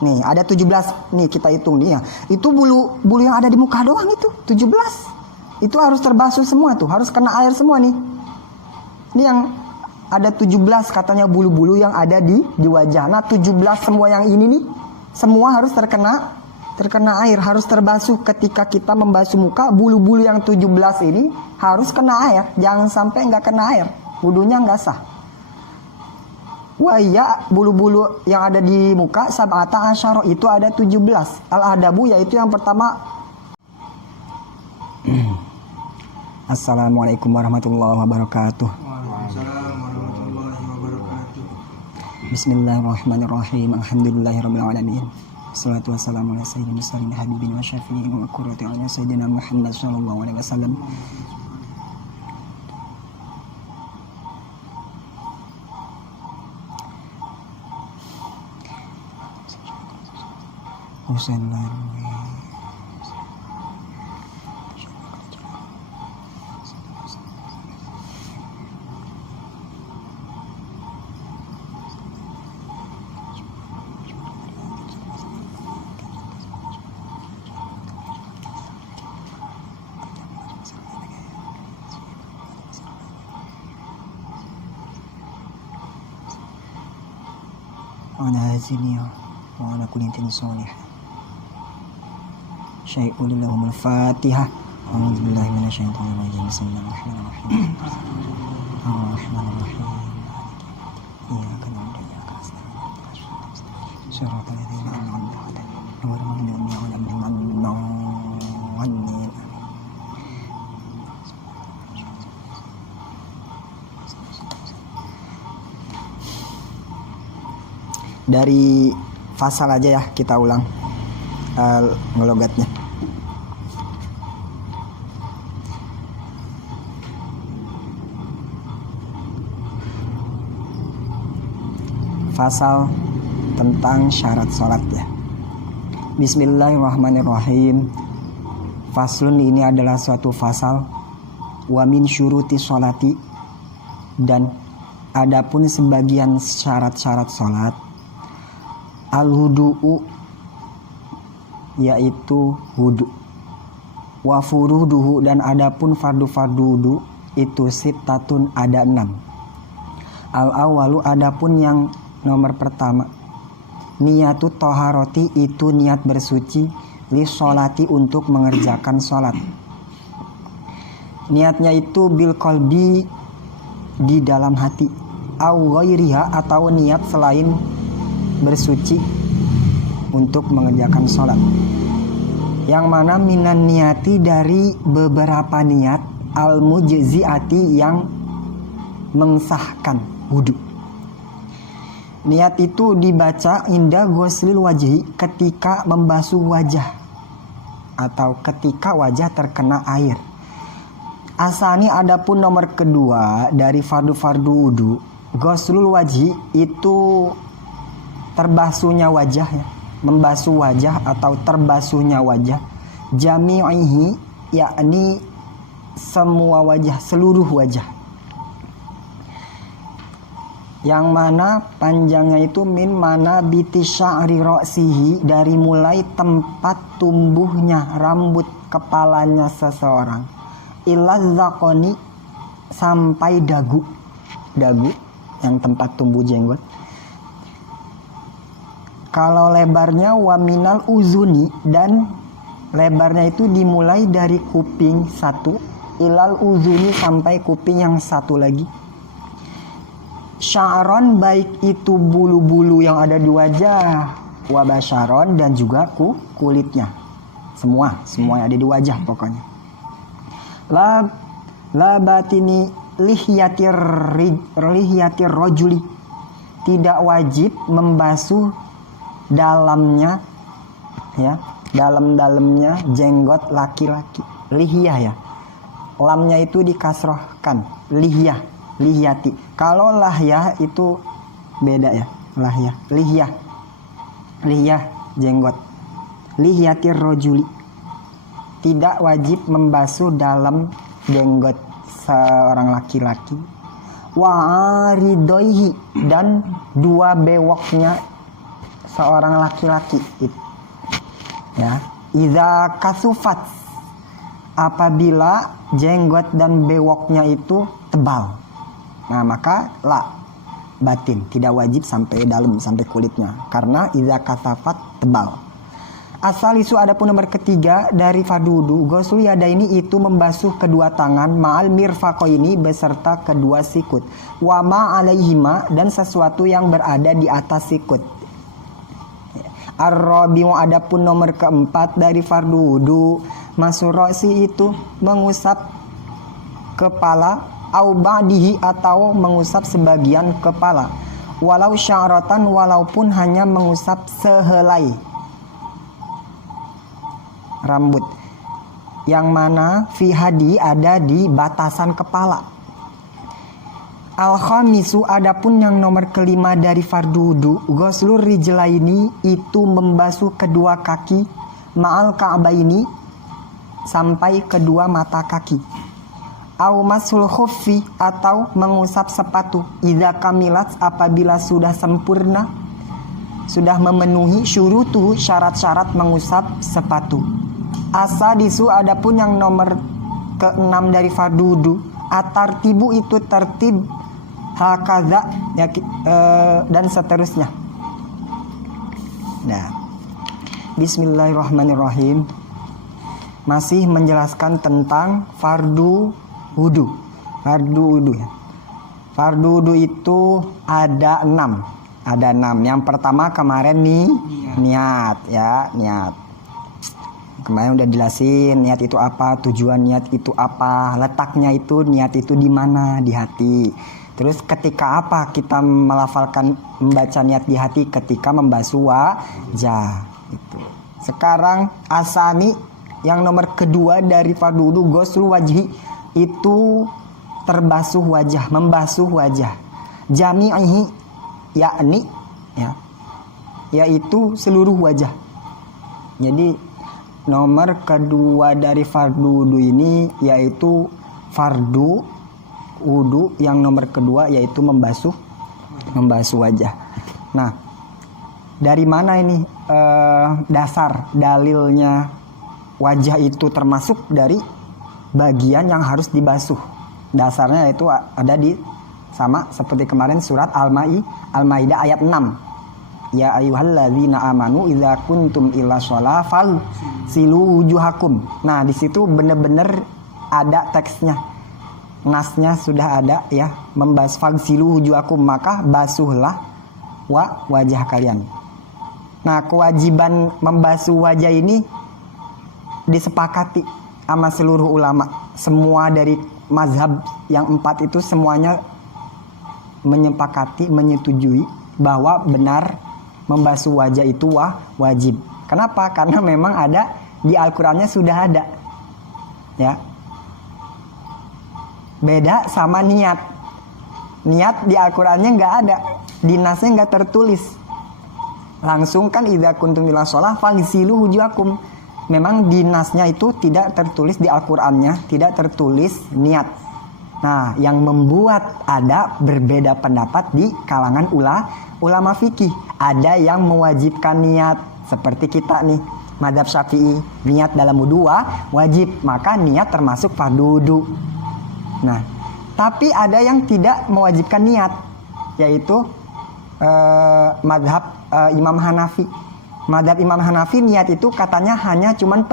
Nih, ada 17. Nih, kita hitung nih ya. Itu bulu yang ada di muka doang itu, 17. Itu harus terbasuh semua tuh, harus kena air semua nih. Ini yang ada 17 katanya bulu-bulu yang ada di wajah. Nah, 17 semua yang ini nih, semua harus terkena air, harus terbasuh. Ketika kita membasuh muka, bulu-bulu yang 17 ini harus kena air. Jangan sampai nggak kena air, wudunya nggak sah. Waya, bulu-bulu yang ada di muka sab'ata asyara, itu ada 17. Al-adabu yaitu yang pertama. Assalamualaikum warahmatullahi wabarakatuh. Waalaikumsalam warahmatullahi wabarakatuh. Bismillahirrahmanirrahim. Alhamdulillahirabbil alamin. Wassalatu wassalamu ala sayyidina mursalin habibina wa syafi'in wa qurrati a'yun sayyidina Muhammad sallallahu alaihi wasallam. Ana hazini wa ala kulli tin solih. Syai'ul lahumul Fatihah. A'udzu billahi minasyaitonir rajim. Bismillahirrahmanirrahim. Ar-Rahmanir-Rahim. Iyyaka na'budu wa iyyaka nasta'in. Shiratal ladzina an'amta 'alaihim ghairil maghdubi 'alaihim waladdallin. Dari fasal aja ya, kita ulang ngelogatnya. Fasal tentang syarat sholat ya. Bismillahirrahmanirrahim. Faslun, ini adalah suatu fasal. Wa min syuruti sholati, dan adapun sebagian syarat-syarat sholat. Al-hudu'u, yaitu wudu. Wa furuduhu, dan adapun fardu-fardu wudu itu sittatun, ada 6. Al-awalu, adapun yang nomor pertama, niyatu toharoti, itu niat bersuci, li sholati, untuk mengerjakan sholat. Niatnya itu bil qalbi, di dalam hati, au ghairiha, atau niat selain bersuci untuk mengerjakan sholat. Yang mana minan niati, dari beberapa niat, al mujziati, yang mensahkan wudu. Niat itu dibaca inda ghuslil wajhi, ketika membasuh wajah atau ketika wajah terkena air. Asani, adapun nomor kedua dari fardu-fardu wudu, ghuslul wajhi, itu terbasuhnya wajah ya, membasuh wajah atau terbasuhnya wajah. Jami'ihi, yakni semua wajah, seluruh wajah. Yang mana panjangnya itu min mana biti sya'ri ra'sihi, dari mulai tempat tumbuhnya rambut kepalanya seseorang, ila zakoni, sampai dagu yang tempat tumbuh jenggot. Kalau lebarnya waminal uzuni, dan lebarnya itu dimulai dari kuping satu, ilal uzuni, sampai kuping yang satu lagi. Sya'ron, baik itu bulu-bulu yang ada di wajah, wabasharon, dan juga kulitnya. Semua yang ada di wajah pokoknya. La batini lihyatir rojuli, tidak wajib membasuh dalamnya ya, dalamnya jenggot laki-laki. Lihiyah ya, lamnya itu dikasrohkan, lihyati. Kalau lahyah itu beda ya, lihyah jenggot. Lihyatir rojuli, tidak wajib membasuh dalam jenggot seorang laki-laki. Wa aridoihi, dan dua bewoknya seorang laki-laki. Ya, iza kasufat, apabila jenggot dan bewoknya itu tebal. Nah, maka batin, tidak wajib sampai dalam, sampai kulitnya, karena iza kasafat tebal. Asal isu adapun nomor ketiga dari fardu wudu, ghusl yadaini itu membasuh kedua tangan ma'al mirfaqaini beserta kedua sikut, wa ma alaihima dan sesuatu yang berada di atas sikut. Ar-rabi'u adapun nomor keempat dari fardu wudu, masurrosi itu mengusap kepala, au ba'dihi atau mengusap sebagian kepala, walau sya'ratan, walaupun hanya mengusap sehelai rambut, yang mana fi hadi ada di batasan kepala. Al-khamisu adapun yang nomor kelima dari fardu wudu, ghuslur rijlaini itu membasuh kedua kaki ma'al ka'baini sampai kedua mata kaki. Au masul khuffi atau mengusap sepatu, idza kamilat apabila sudah sempurna, sudah memenuhi syurutu syarat-syarat mengusap sepatu. Asadisu adapun yang nomor keenam dari fardu wudu, atartibu itu tertib, hakaza ya, dan seterusnya. Nah, bismillahirrahmanirrahim. Masih menjelaskan tentang fardu wudu. Fardu wudu ya. Fardu wudu itu ada 6. Ada 6. Yang pertama kemarin nih niat ya, niat. Kemarin udah jelasin niat itu apa, tujuan niat itu apa, letaknya itu niat itu di mana, di hati. Terus ketika apa kita melafalkan membaca niat di hati? Ketika membasuh wajah. Itu. Sekarang asani yang nomor kedua dari fardu wudu, ghuslu wajhi itu terbasuh wajah, membasuh wajah. Jami'ihi yakni ya, yaitu seluruh wajah. Jadi nomor kedua dari fardu wudu ini yaitu fardu wudu yang nomor kedua yaitu membasuh wajah. Nah, dari mana ini dasar dalilnya wajah itu termasuk dari bagian yang harus dibasuh? Dasarnya yaitu ada di sama seperti kemarin surat Al-Maidah ayat 6. Ya ayyuhalladzina amanu idza kuntum ila shalah fagsilu wujuhakum. Nah, di situ benar-benar ada teksnya. Nasnya sudah ada ya, membahas fagsilu wujuhakum, maka basuhlah wajah kalian. Nah, kewajiban membasuh wajah ini disepakati sama seluruh ulama. Semua dari mazhab yang 4 itu semuanya menyepakati, menyetujui bahwa benar membasuh wajah itu wajib. Kenapa? Karena memang ada di Al-Qur'annya sudah ada. Ya. Beda sama niat. Niat di Al-Qur'annya nggak ada, di nasnya nggak tertulis. Langsung kan idza kuntum ila shalah faghsilu wujuhakum. Memang di nasnya itu tidak tertulis, di Al-Qur'annya tidak tertulis niat. Nah, yang membuat ada berbeda pendapat di kalangan ulama fikih. Ada yang mewajibkan niat, seperti kita nih, mazhab Syafi'i, niat dalam wudu wajib, maka niat termasuk fardu wudu. Nah, tapi ada yang tidak mewajibkan niat, yaitu mazhab Imam Hanafi. Mazhab Imam Hanafi niat itu katanya hanya cuman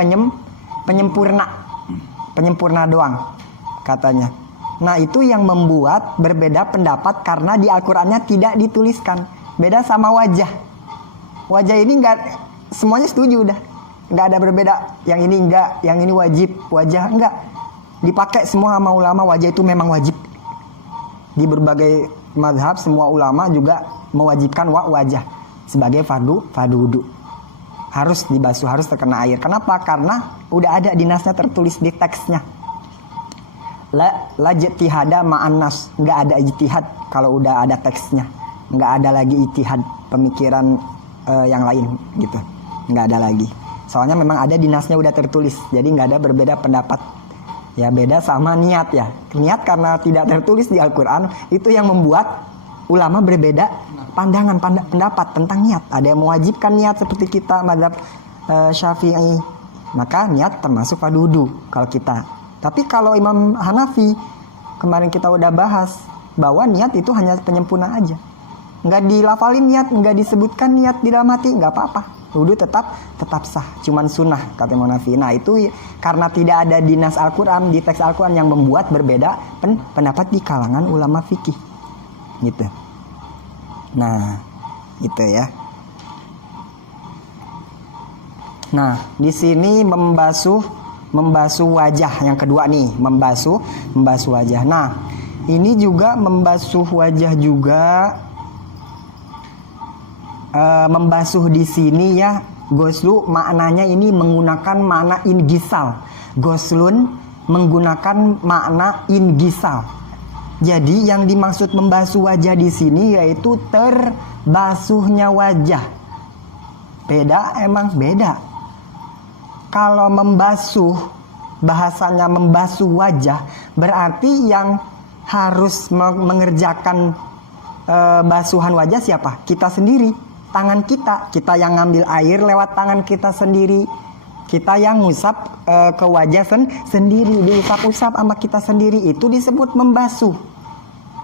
penyempurna doang katanya. Nah, itu yang membuat berbeda pendapat karena di Al-Qur'annya tidak dituliskan. Beda sama wajah. Wajah ini enggak semuanya setuju udah. Enggak ada berbeda. Yang ini enggak, yang ini wajib. Wajah enggak. Dipakai semua sama ulama, wajah itu memang wajib. Di berbagai mazhab semua ulama juga mewajibkan wajah sebagai fardu wudu. Harus dibasuh, harus terkena air. Kenapa? Karena udah ada di nasnya tertulis di teksnya. La ijtihada ma'an nas, enggak ada ijtihad kalau udah ada teksnya. Enggak ada lagi ijtihad pemikiran yang lain gitu. Enggak ada lagi. Soalnya memang ada di nasnya udah tertulis. Jadi enggak ada berbeda pendapat. Ya beda sama niat ya. Niat karena tidak tertulis di Al-Qur'an itu yang membuat ulama berbeda pendapat tentang niat. Ada yang mewajibkan niat seperti kita mazhab Syafi'i, maka niat termasuk pada wudu kalau kita. Tapi kalau Imam Hanafi, kemarin kita udah bahas bahwa niat itu hanya penyempurna aja, nggak dilafalin niat, nggak disebutkan niat di dalam hati, nggak apa-apa, wudu tetap sah, cuman sunnah kata Imam Hanafi. Nah itu karena tidak ada di nas Al-Quran, di teks Al-Quran, yang membuat berbeda pendapat di kalangan ulama fikih gitu. Nah gitu ya. Nah di sini membasuh wajah yang kedua nih, membasuh wajah. Nah ini juga membasuh wajah juga, membasuh di sini ya, goslu maknanya ini menggunakan makna ingisal. Goslun menggunakan makna ingisal. Jadi yang dimaksud membasuh wajah di sini yaitu terbasuhnya wajah. Emang beda. Kalau membasuh, bahasanya membasuh wajah, berarti yang harus mengerjakan basuhan wajah siapa? Kita sendiri, tangan kita yang ngambil air lewat tangan kita sendiri, kita yang ngusap ke wajah sendiri, diusap-usap sama kita sendiri, itu disebut membasuh.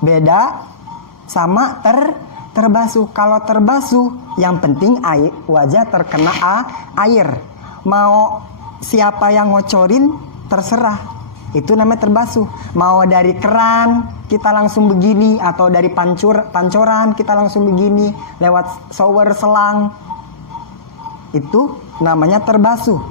Beda sama terbasuh. Kalau terbasuh, yang penting wajah terkena air. Mau siapa yang ngocorin terserah, itu namanya terbasuh. Mau dari keran kita langsung begini, atau dari pancoran kita langsung begini, lewat shower selang, itu namanya terbasuh.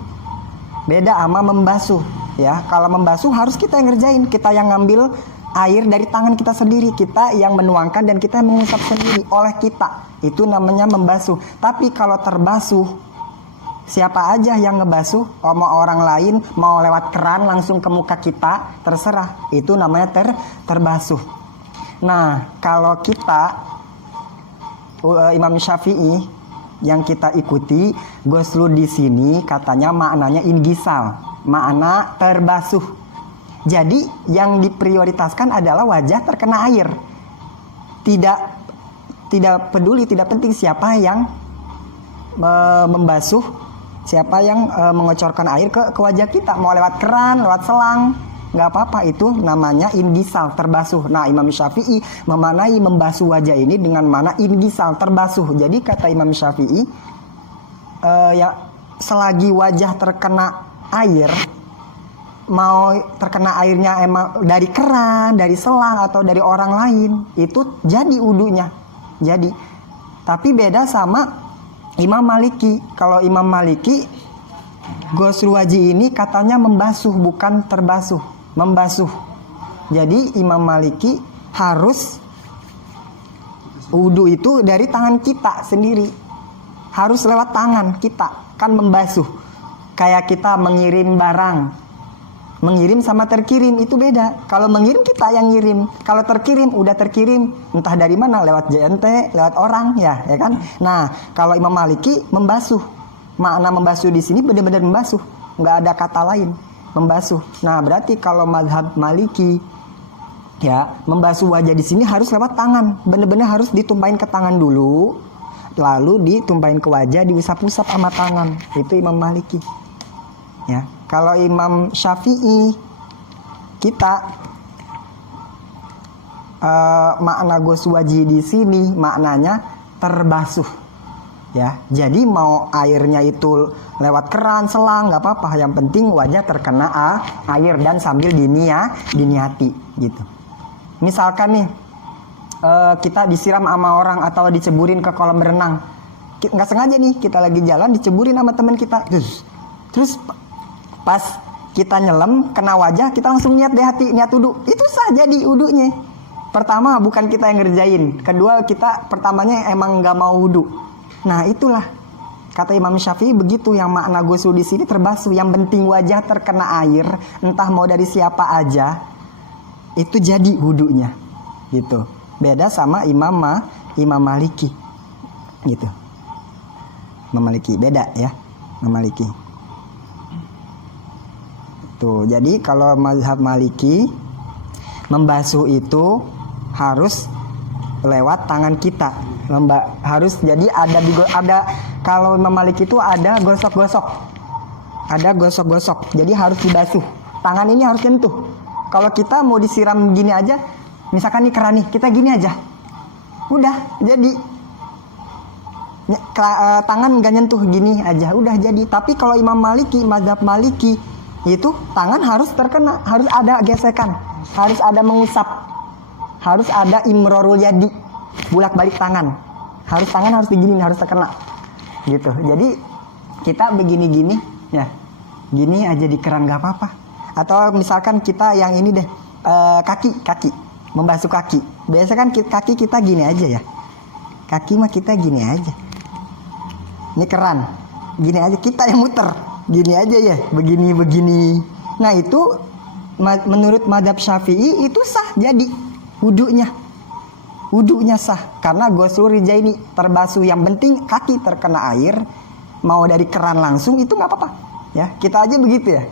Beda sama membasuh ya. Kalau membasuh harus kita yang ngerjain, kita yang ngambil air dari tangan kita sendiri, kita yang menuangkan dan kita yang mengusap sendiri oleh kita, itu namanya membasuh. Tapi kalau terbasuh, siapa aja yang ngebasuh, mau orang lain, mau lewat keran langsung ke muka kita, terserah, itu namanya terbasuh. Nah kalau kita Imam Syafi'i yang kita ikuti, goslu di sini katanya maknanya ingisal, makna terbasuh. Jadi yang diprioritaskan adalah wajah terkena air. Tidak peduli, tidak penting siapa yang membasuh, siapa yang mengocorkan air ke wajah kita, mau lewat keran, lewat selang, nggak apa-apa, itu namanya ingisal, terbasuh. Nah Imam Syafi'i memaknai membasuh wajah ini dengan mana ingisal, terbasuh. Jadi kata Imam Syafi'i, ya selagi wajah terkena air, mau terkena airnya emang dari keran, dari selang, atau dari orang lain, itu jadi wudunya. Jadi, tapi beda sama Imam Maliki. Kalau Imam Maliki, ghusl wajih ini katanya membasuh, bukan terbasuh, membasuh. Jadi Imam Maliki harus wudu itu dari tangan kita sendiri, harus lewat tangan kita, kan membasuh. Kayak kita mengirim barang, mengirim sama terkirim itu beda. Kalau mengirim kita yang ngirim, kalau terkirim udah terkirim entah dari mana, lewat JNT, lewat orang ya kan. Nah kalau Imam Maliki membasuh, makna membasuh di sini benar-benar membasuh, nggak ada kata lain, membasuh. Nah berarti kalau mazhab Maliki ya, membasuh wajah di sini harus lewat tangan, benar-benar harus ditumpahin ke tangan dulu, lalu ditumpahin ke wajah, diusap-usap sama tangan. Itu Imam Maliki ya. Kalau Imam Syafi'i, kita makna ghusl wajih di sini maknanya terbasuh ya. Jadi mau airnya itu lewat keran, selang, nggak apa-apa, yang penting wajah terkena air dan sambil diniati gitu. Misalkan nih kita disiram sama orang atau diceburin ke kolam berenang, nggak sengaja nih kita lagi jalan diceburin sama teman kita, terus pas kita nyelam kena wajah, kita langsung niat di hati, niat wudu, itu sah jadi wudunya. Pertama bukan kita yang ngerjain, kedua kita pertamanya emang nggak mau wudu. Nah itulah kata Imam Syafi'i begitu, yang makna ghusl di sini terbasuh, yang penting wajah terkena air, entah mau dari siapa aja, itu jadi wudunya gitu. Beda sama Imam Maliki gitu. Imam Maliki beda ya, Imam Maliki. Tuh, jadi kalau mazhab Maliki membasuh itu harus lewat tangan kita. Harus jadi ada kalau Imam Malik itu ada gosok-gosok. Ada gosok-gosok. Jadi harus dibasuh. Tangan ini harus nyentuh. Kalau kita mau disiram gini aja, misalkan nih keran nih, kita gini aja. Udah jadi tangan nggak nyentuh gini aja, udah jadi. Tapi kalau Imam Maliki, mazhab Maliki itu tangan harus terkena, harus ada gesekan, harus ada mengusap, harus ada imrorul yadi, bolak-balik tangan. Tangan harus digini, harus terkena. Gitu. Jadi kita begini-gini ya. Gini aja di keran nggak apa-apa. Atau misalkan kita yang ini deh, kaki, membasuh kaki. Biasa kan kaki kita gini aja ya. Kaki mah kita gini aja. Ini keran, gini aja, kita yang muter, gini aja ya, begini. Nah itu menurut mazhab Syafi'i itu sah jadi wudunya sah karena ghuslur rijaini, terbasuh. Yang penting kaki terkena air, mau dari keran langsung itu nggak apa-apa. Ya kita aja begitu ya,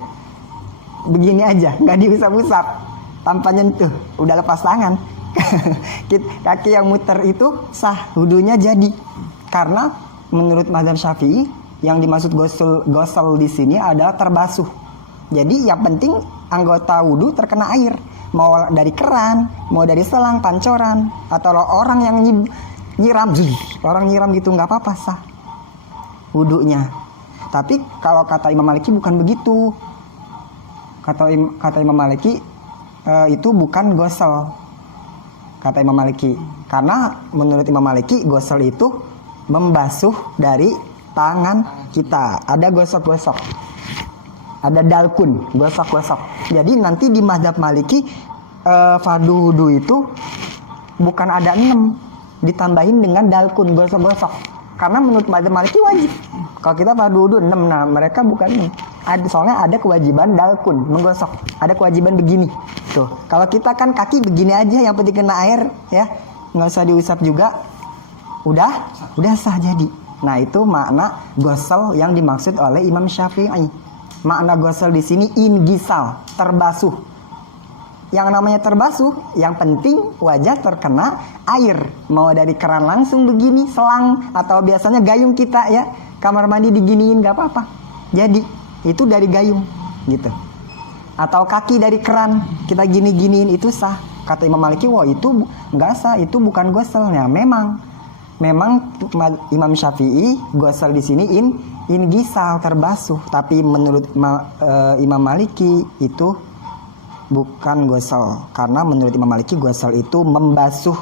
begini aja, nggak diusap-usap, tanpa nyentuh, udah lepas tangan. Kaki yang muter itu sah, wudunya jadi karena menurut mazhab Syafi'i yang dimaksud ghusl di sini adalah terbasuh. Jadi yang penting anggota wudu terkena air, mau dari keran, mau dari selang, pancoran, atau orang yang nyiram gitu nggak apa-apa, sah wudunya. Tapi kalau kata Imam Maliki bukan begitu. Kata Imam Maliki itu bukan ghusl. Kata Imam Maliki, karena menurut Imam Maliki ghusl itu membasuh dari tangan kita. Ada gosok-gosok, ada dalkun, gosok-gosok. Jadi nanti di mazhab Maliki fardu wudu itu bukan ada 6, ditambahin dengan dalkun, gosok-gosok. Karena menurut mazhab Maliki wajib. Kalau kita fardu wudu 6, nah mereka bukan 6. Soalnya ada kewajiban dalkun, menggosok. Ada kewajiban begini. Tuh, kalau kita kan kaki begini aja, yang penting kena air ya, nggak usah diusap juga. Udah sah jadi. Nah itu makna ghusl yang dimaksud oleh Imam Syafi'i. Makna ghusl di sini ingisal, terbasuh. Yang namanya terbasuh, yang penting wajah terkena air. Mau dari keran langsung begini, selang, atau biasanya gayung kita ya, kamar mandi diginiin nggak apa-apa. Jadi itu dari gayung gitu. Atau kaki dari keran kita giniin itu sah. Kata Imam Maliki, wah itu nggak sah, itu bukan ghusl. Ya Memang Imam Syafi'i ghusl di sini ingisal, terbasuh, tapi menurut Imam Maliki itu bukan ghusl. Karena menurut Imam Maliki ghusl itu membasuh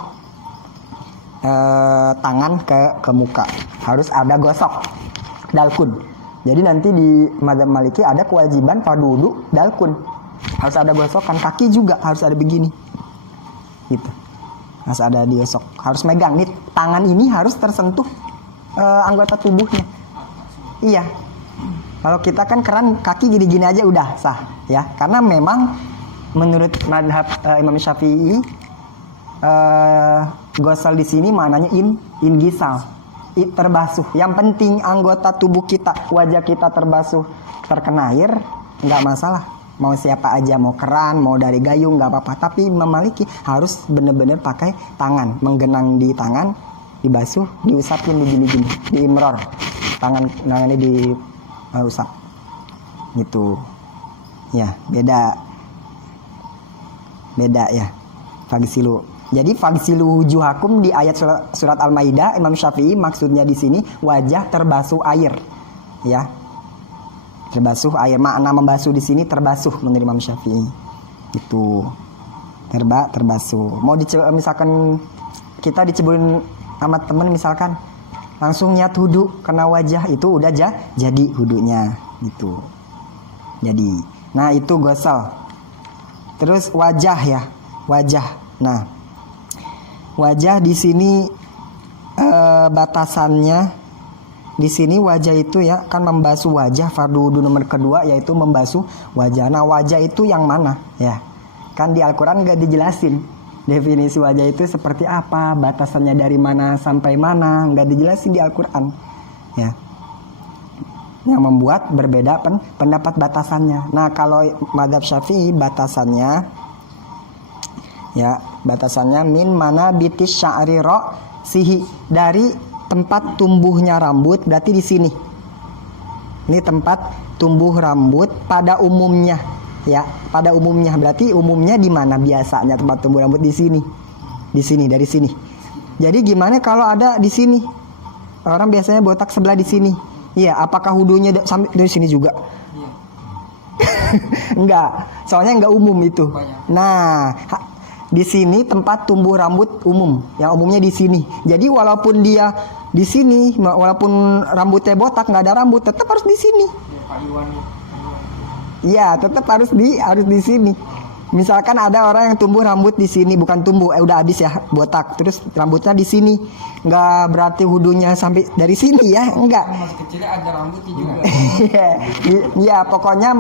tangan ke muka. Harus ada gosok, dalkun. Jadi nanti di mazhab Maliki ada kewajiban fardu wudu dalkun. Harus ada gosokan, kaki juga harus ada begini. Gitu. Harus ada digosok, harus megang nih, tangan ini harus tersentuh anggota tubuhnya. Iya. Kalau kita kan keran kaki gini-gini aja udah sah ya. Karena memang menurut mazhab Imam Syafi'i ghusl di sini maknanya ingisal, terbasuh. Yang penting anggota tubuh kita, wajah kita terbasuh, terkena air, nggak masalah. Mau siapa aja, mau keran, mau dari gayung, nggak apa-apa. Tapi Imam Maliki harus benar-benar pakai tangan, menggenang di tangan, dibasuh, diusapin begini-gini, diimror, tangannya diusap, gitu. Ya, beda ya, fagsilu. Jadi fagsilu wujuhakum di ayat surat Al-Maidah, Imam Syafi'i maksudnya di sini wajah terbasuh air, ya. Terbasuh air, makna membasuh di sini terbasuh menurut Imam Syafi'i. Itu terbasuh. Mau misalkan kita diceburin sama temen misalkan, langsung niat wudu kena wajah, itu udah jadi wudunya gitu. Jadi, nah itu ghusl. Terus wajah ya, wajah. Nah, wajah di sini batasannya. Di sini wajah itu ya kan membasuh wajah, fardu wudu nomor kedua yaitu membasuh wajah. Nah wajah itu yang mana ya? Kan di Al-Quran gak dijelasin definisi wajah itu seperti apa, batasannya dari mana sampai mana, gak dijelasin di Al-Quran ya. Yang membuat berbeda pendapat batasannya. Nah kalau mazhab Syafi'i batasannya ya, batasannya min mana bitis sya'ri sihi, dari tempat tumbuhnya rambut, berarti di sini. Ini tempat tumbuh rambut pada umumnya, ya, pada umumnya. Berarti umumnya di mana biasanya tempat tumbuh rambut? Di sini. Di sini, dari sini. Jadi gimana kalau ada di sini? Orang biasanya botak sebelah di sini. Iya, apakah hudunya sampai dari sini juga? Iya. Enggak, soalnya enggak umum itu. Nah, di sini tempat tumbuh rambut umum, yang umumnya di sini. Jadi walaupun dia di sini, walaupun rambutnya botak, nggak ada rambut, tetap harus di sini. Iya, tetap harus di sini. Misalkan ada orang yang tumbuh rambut di sini, bukan tumbuh, udah habis ya, botak, terus rambutnya di sini, nggak berarti hudunya sampai dari sini ya, enggak. Masih kecilnya ada rambutnya juga. Iya, pokoknya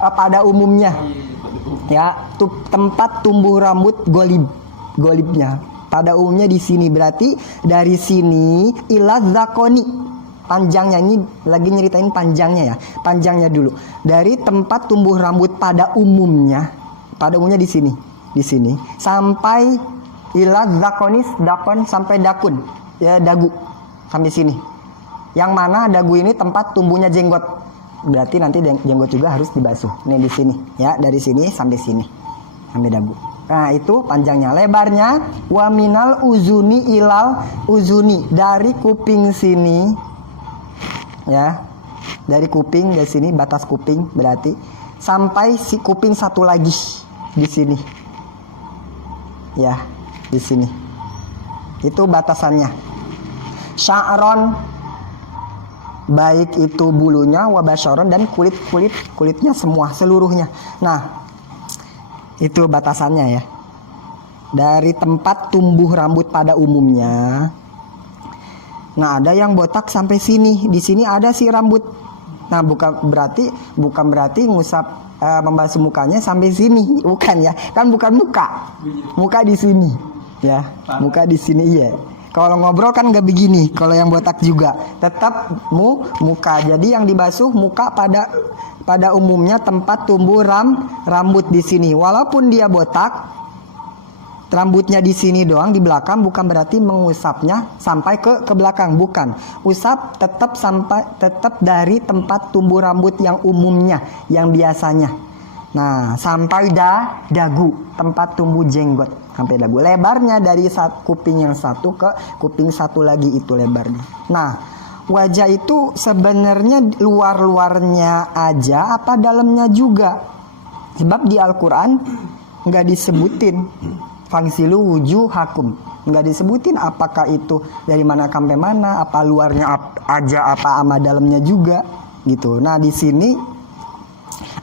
pada umumnya. Ya, tempat tumbuh rambut golibnya pada umumnya di sini. Berarti dari sini ila zakoni, panjangnya, ini lagi nyeritain panjangnya ya, panjangnya dulu. Dari tempat tumbuh rambut pada umumnya di sini sampai ila zakonis, dakon sampai dakun, ya, dagu sampai sini. Yang mana dagu ini tempat tumbuhnya jenggot. Berarti nanti jenggot juga harus dibasuh. Nih di sini, ya, dari sini sampai sini, sampai dagu. Nah itu panjangnya. Lebarnya wa minal uzuni ilal uzuni, dari kuping sini, ya, dari kuping dari sini, batas kuping berarti sampai si kuping satu lagi di sini, ya, di sini. Itu batasannya. Sya'ron, baik itu bulunya, wabasyaron, dan kulitnya semua, seluruhnya. Nah itu batasannya ya. Dari tempat tumbuh rambut pada umumnya. Nah ada yang botak sampai sini, di sini ada si rambut. Nah bukan berarti ngusap, membasuh mukanya sampai sini, bukan ya? Kan bukan muka di sini, ya, muka di sini, iya. Kalau ngobrol kan nggak begini. Kalau yang botak juga tetap muka. Jadi yang dibasuh muka pada umumnya tempat tumbuh rambut di sini. Walaupun dia botak, rambutnya di sini doang, di belakang, bukan berarti mengusapnya sampai ke belakang, bukan. Usap tetap dari tempat tumbuh rambut yang umumnya, yang biasanya. Nah, sampai dagu, tempat tumbuh jenggot, sampai dagu. Lebarnya dari kuping yang satu ke kuping satu lagi, itu lebarnya. Nah, wajah itu sebenarnya luar-luarnya aja apa dalamnya juga? Sebab di Al-Quran nggak disebutin fangsilu wujuhakum, nggak disebutin apakah itu dari mana sampai mana, apa luarnya aja apa sama dalamnya juga gitu. Nah di sini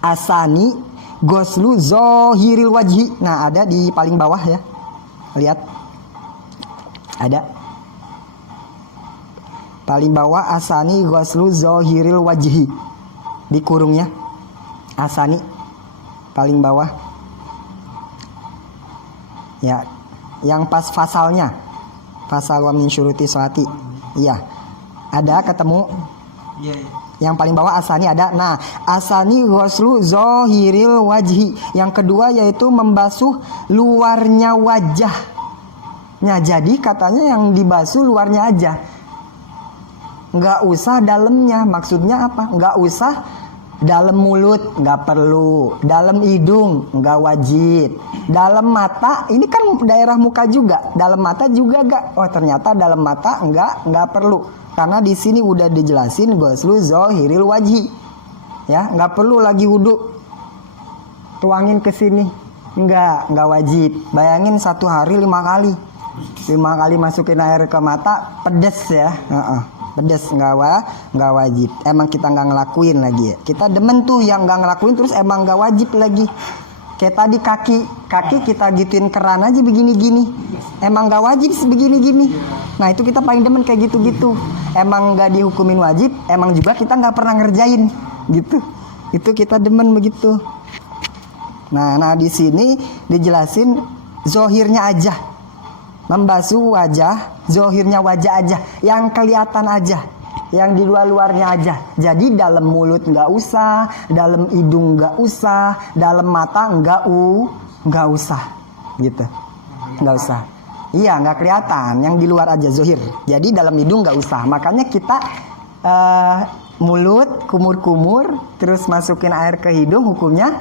asani goslu zohiril wajhi. Nah ada di paling bawah ya, lihat, ada paling bawah asani goslu zohiril wajhi, di kurungnya asani paling bawah ya, yang pas fasalnya, fasal wa min syuruti sholati, iya, ada ketemu. Yang paling bawah asani ada. Nah, asani ghuslu zohiril wajhi. Yang kedua yaitu membasuh luarnya wajahnya. Jadi katanya yang dibasuh luarnya aja, nggak usah dalamnya. Maksudnya apa? Nggak usah dalam mulut, nggak perlu. Dalam hidung, nggak wajib. Dalam mata, ini kan daerah muka juga. Dalam mata juga nggak. Oh ternyata dalam mata nggak perlu. Karena di sini udah dijelasin ghuslu zohiril wajhi. Ya, nggak perlu lagi wudu. Tuangin ke sini. Nggak wajib. Bayangin satu hari 5 kali. 5 kali masukin air ke mata, pedes ya. Pedes, nggak wajib. Emang kita nggak ngelakuin lagi ya. Kita demen tuh yang nggak ngelakuin, terus emang nggak wajib lagi. Kayak tadi kaki kita gituin keran aja begini-gini, emang nggak wajib sebegini-gini. Nah itu kita paling demen kayak gitu-gitu. Emang nggak dihukumin wajib, emang juga kita nggak pernah ngerjain gitu. Itu kita demen begitu. Nah di sini dijelasin zohirnya aja, membasuh wajah, zohirnya wajah aja, yang kelihatan aja, yang di luarnya aja. Jadi dalam mulut nggak usah, dalam hidung nggak usah, dalam mata nggak usah, gitu. Nggak usah. Iya, nggak kelihatan. Yang di luar aja zohir. Jadi dalam hidung nggak usah. Makanya kita mulut kumur-kumur terus masukin air ke hidung hukumnya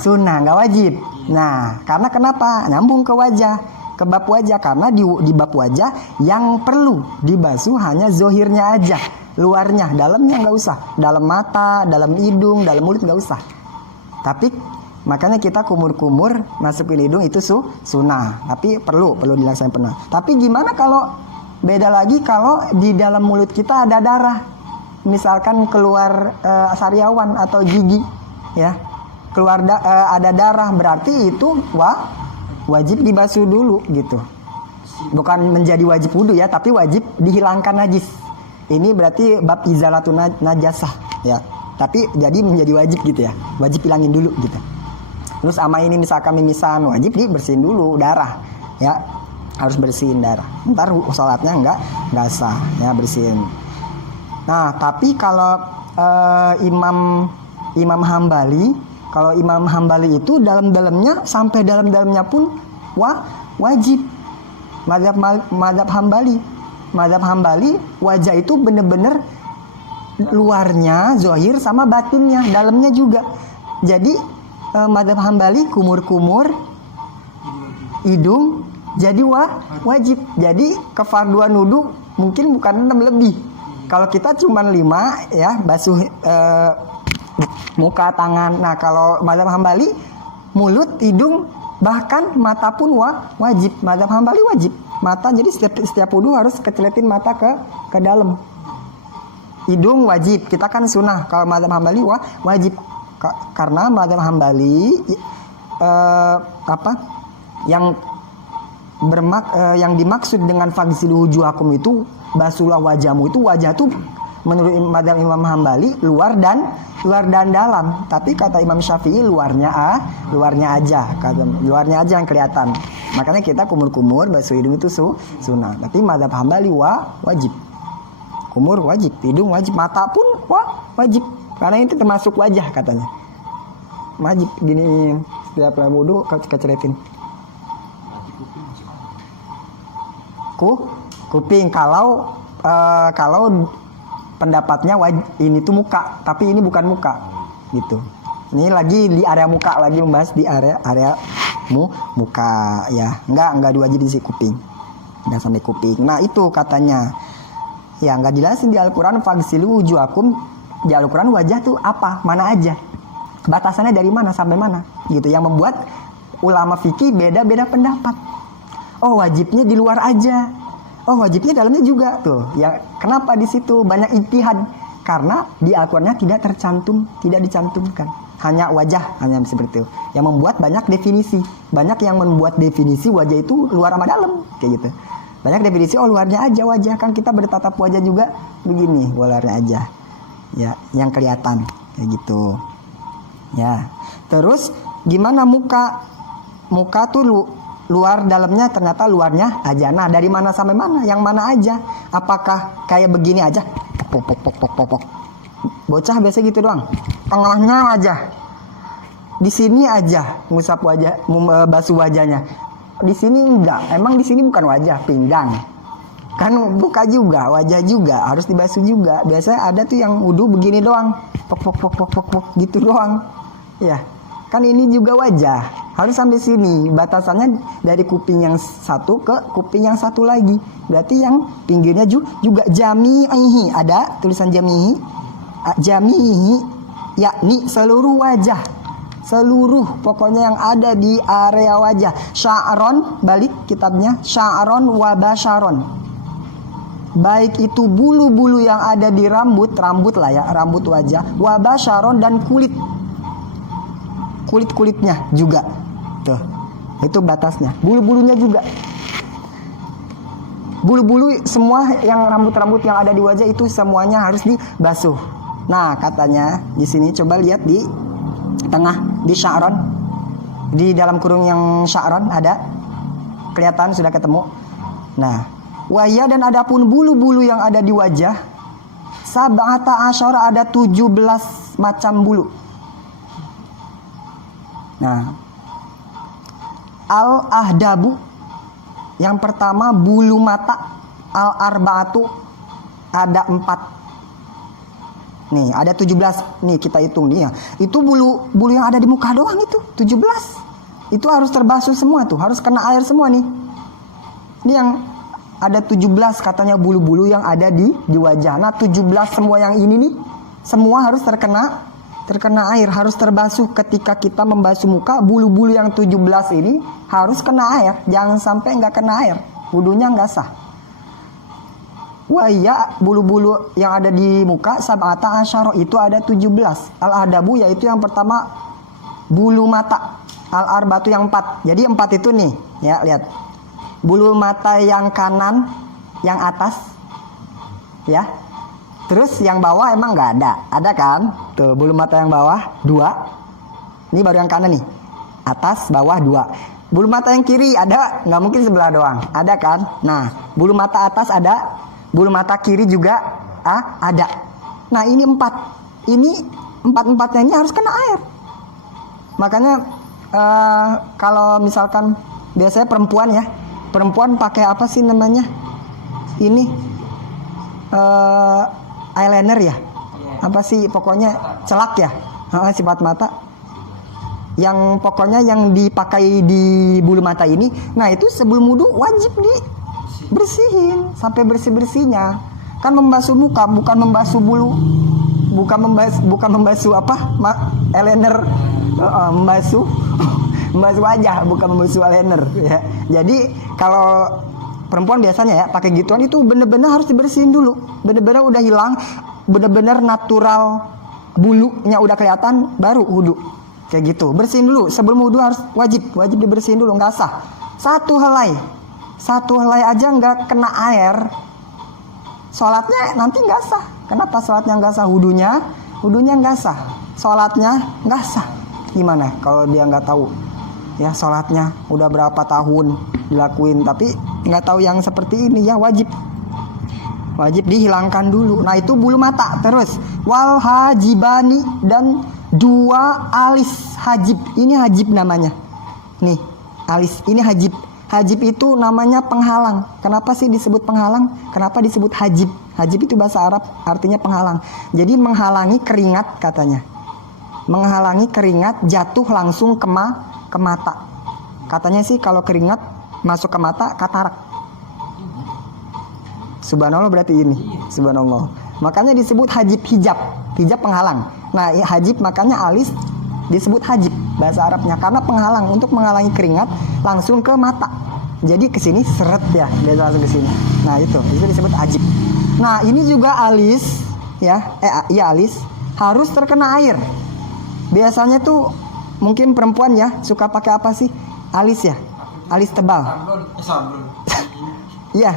sunnah, nggak wajib. Nah, karena kenapa? Nyambung ke wajah, ke bab wajah. Karena di bab wajah yang perlu dibasuh hanya zohirnya aja, luarnya, dalamnya nggak usah. Dalam mata, dalam hidung, dalam mulut nggak usah. Tapi makanya kita kumur-kumur masukin hidung itu sunnah. Tapi perlu dilaksanakan pernah. Tapi gimana kalau beda lagi kalau di dalam mulut kita ada darah, misalkan keluar sariawan atau gigi, ya keluar ada darah, berarti itu wajib dibasuh dulu gitu. Bukan menjadi wajib wudu ya, tapi wajib dihilangkan najis. Ini berarti bab izalatun najasah ya. Tapi jadi menjadi wajib gitu ya, wajib hilangin dulu gitu. Terus sama ini misalkan mimisan, wajib dibersihin dulu darah ya. Harus bersihin darah. Ntar sholatnya nggak sah ya, bersihin. Nah tapi kalau Imam Hambali, kalau Imam Hambali itu dalamnya sampai dalamnya pun wajib. Mazhab Hambali wajah itu bener-bener luarnya zohir sama batinnya, dalamnya juga. Jadi mazhab Hambali kumur-kumur hidung jadi wajib. Jadi kefarduan wudu mungkin bukan 6 lebih. Kalau kita cuma 5 ya, basuh muka, tangan. Nah kalau mazhab Hambali mulut, hidung, bahkan mata pun wajib. Mazhab Hambali wajib mata, jadi setiap wudu harus keceletin mata ke dalam. Hidung wajib, kita kan sunnah. Kalau mazhab Hambali wajib. Karena mazhab Hambali yang dimaksud dengan fagsilu wujuhakum itu basuhlah wajahmu, itu wajah tuh menurut mazhab Imam Hambali luar dan dalam. Tapi kata Imam Syafi'i luarnya aja, luarnya aja yang kelihatan. Makanya kita kumur-kumur basuh hidung itu sunnah. Tapi mazhab Hambali wajib. Kumur wajib, hidung wajib, mata pun wajib. Karena itu termasuk wajah katanya. Wajib gini setiap wudu keceletin. Kuping kalau pendapatnya ini tuh muka, tapi ini bukan muka gitu. Ini lagi di area muka, lagi membahas di area muka ya. Enggak diwajibin sih kuping. Enggak sampai kuping. Nah, itu katanya. Ya, enggak jelasin di Al-Qur'an fagsilu wujuhakum. Di Al-Qur'an wajah tuh apa? Mana aja? Batasannya dari mana sampai mana? Gitu, yang membuat ulama fikih beda-beda pendapat. Oh, wajibnya di luar aja. Oh, wajibnya dalamnya juga tuh. Ya, kenapa di situ banyak ijtihad? Karena di Al-Qur'annya tidak dicantumkan. Hanya wajah, hanya seperti itu. Yang membuat banyak definisi. Banyak yang membuat definisi wajah itu luar sama dalam, kayak gitu. Banyak definisi luarnya aja wajah, kan kita bertatap wajah juga begini, luarnya aja. Ya, yang kelihatan kayak gitu. Ya. Terus gimana muka? Muka tuh luar dalamnya ternyata luarnya aja. Nah, dari mana sampai mana? Yang mana aja? Apakah kayak begini aja? Pok. Bocah biasa gitu doang. Tengahnya aja. Di sini aja ngusap wajah, basuh wajahnya. Di sini enggak. Emang di sini bukan wajah, pinggang. Kan buka juga, wajah juga harus dibasuh juga. Biasanya ada tuh yang wudu begini doang. Pok gitu doang. Ya. Kan ini juga wajah, harus sampai sini. Batasannya dari kuping yang satu ke kuping yang satu lagi. Berarti yang pinggirnya juga jami'ihi. Ada tulisan jami'ihi. Jami'ihi yakni seluruh wajah. Seluruh pokoknya yang ada di area wajah. Sya'ron, balik kitabnya. Sya'ron wa basyaron. Baik itu bulu-bulu yang ada di rambut lah ya, rambut wajah. Wa basyaron dan kulitnya juga. Tuh. Itu batasnya. Bulu-bulunya juga. Bulu-bulu semua yang rambut-rambut yang ada di wajah itu semuanya harus dibasuh. Nah, katanya di sini coba lihat di tengah di sya'ron. Di dalam kurung yang sya'ron ada kelihatan sudah ketemu. Nah, waya dan adapun bulu-bulu yang ada di wajah sab'ata asyara ada 17 macam bulu. Nah, al-ahdabu Yang pertama bulu mata al-arba'atu ada 4. Nih, ada 17. Nih, kita hitung nih ya. Itu bulu yang ada di muka doang itu, 17. Itu harus terbasuh semua tuh, harus kena air semua nih. Ini yang ada 17 katanya bulu-bulu yang ada di wajah. Nah, 17 semua yang ini nih, semua harus terkena air, harus terbasuh. Ketika kita membasuh muka, bulu-bulu yang 17 ini harus kena air. Jangan sampai nggak kena air, wudunya nggak sah. Wah iya, bulu-bulu yang ada di muka sab'ata asyara itu ada 17. Al-adabu yaitu yang pertama bulu mata. Al-arbatu yang 4. Jadi 4 itu nih, ya lihat. Bulu mata yang kanan, yang atas, ya. Terus yang bawah emang nggak ada, ada kan? Tuh bulu mata yang bawah 2. Ini baru yang kanan nih, atas bawah 2. Bulu mata yang kiri ada, nggak mungkin sebelah doang, ada kan? Nah bulu mata atas ada, bulu mata kiri juga ada. Nah ini 4, ini 4-4-nya ini harus kena air. Makanya kalau misalkan biasanya perempuan pakai apa sih namanya? Ini eyeliner ya? Apa sih pokoknya celak ya? Sifat mata. Yang pokoknya yang dipakai di bulu mata ini, nah itu sebelum wudu wajib dibersihin sampai bersih-bersihnya. Kan membasuh muka bukan membasuh bulu, bukan membasuh apa? Eyeliner, membasuh wajah, bukan membasuh eyeliner ya. Jadi kalau perempuan biasanya ya pakai gituan itu bener-bener harus dibersihin dulu. Bener-bener udah hilang, bener-bener natural bulunya udah kelihatan baru wudu. Kayak gitu. Bersihin dulu sebelum wudu, harus wajib dibersihin dulu, nggak sah. Satu helai aja nggak kena air, sholatnya nanti nggak sah. Kenapa sholatnya nggak sah? Wudunya nggak sah, sholatnya nggak sah. Gimana kalau dia nggak tahu? Ya sholatnya udah berapa tahun dilakuin tapi nggak tahu yang seperti ini, ya wajib dihilangkan dulu. Nah itu bulu mata. Terus wal hajibani, dan 2 alis hajib. Ini hajib namanya. Nih alis ini hajib. Hajib itu namanya penghalang. Kenapa sih disebut penghalang? Kenapa disebut hajib? Hajib itu bahasa Arab artinya penghalang. Jadi menghalangi keringat katanya. Menghalangi keringat jatuh langsung ke mata. Katanya sih kalau keringat masuk ke mata katarak. Subhanallah berarti ini. Subhanallah. Makanya disebut hajib, hijab penghalang. Nah hajib makanya alis disebut hajib bahasa Arabnya karena penghalang, untuk menghalangi keringat langsung ke mata. Jadi kesini seret ya, dia langsung ke sini. Nah itu disebut hajib. Nah ini juga alis ya, alis harus terkena air. Biasanya tuh mungkin perempuan ya suka pakai apa sih? Alis ya, alis tebal. Iya,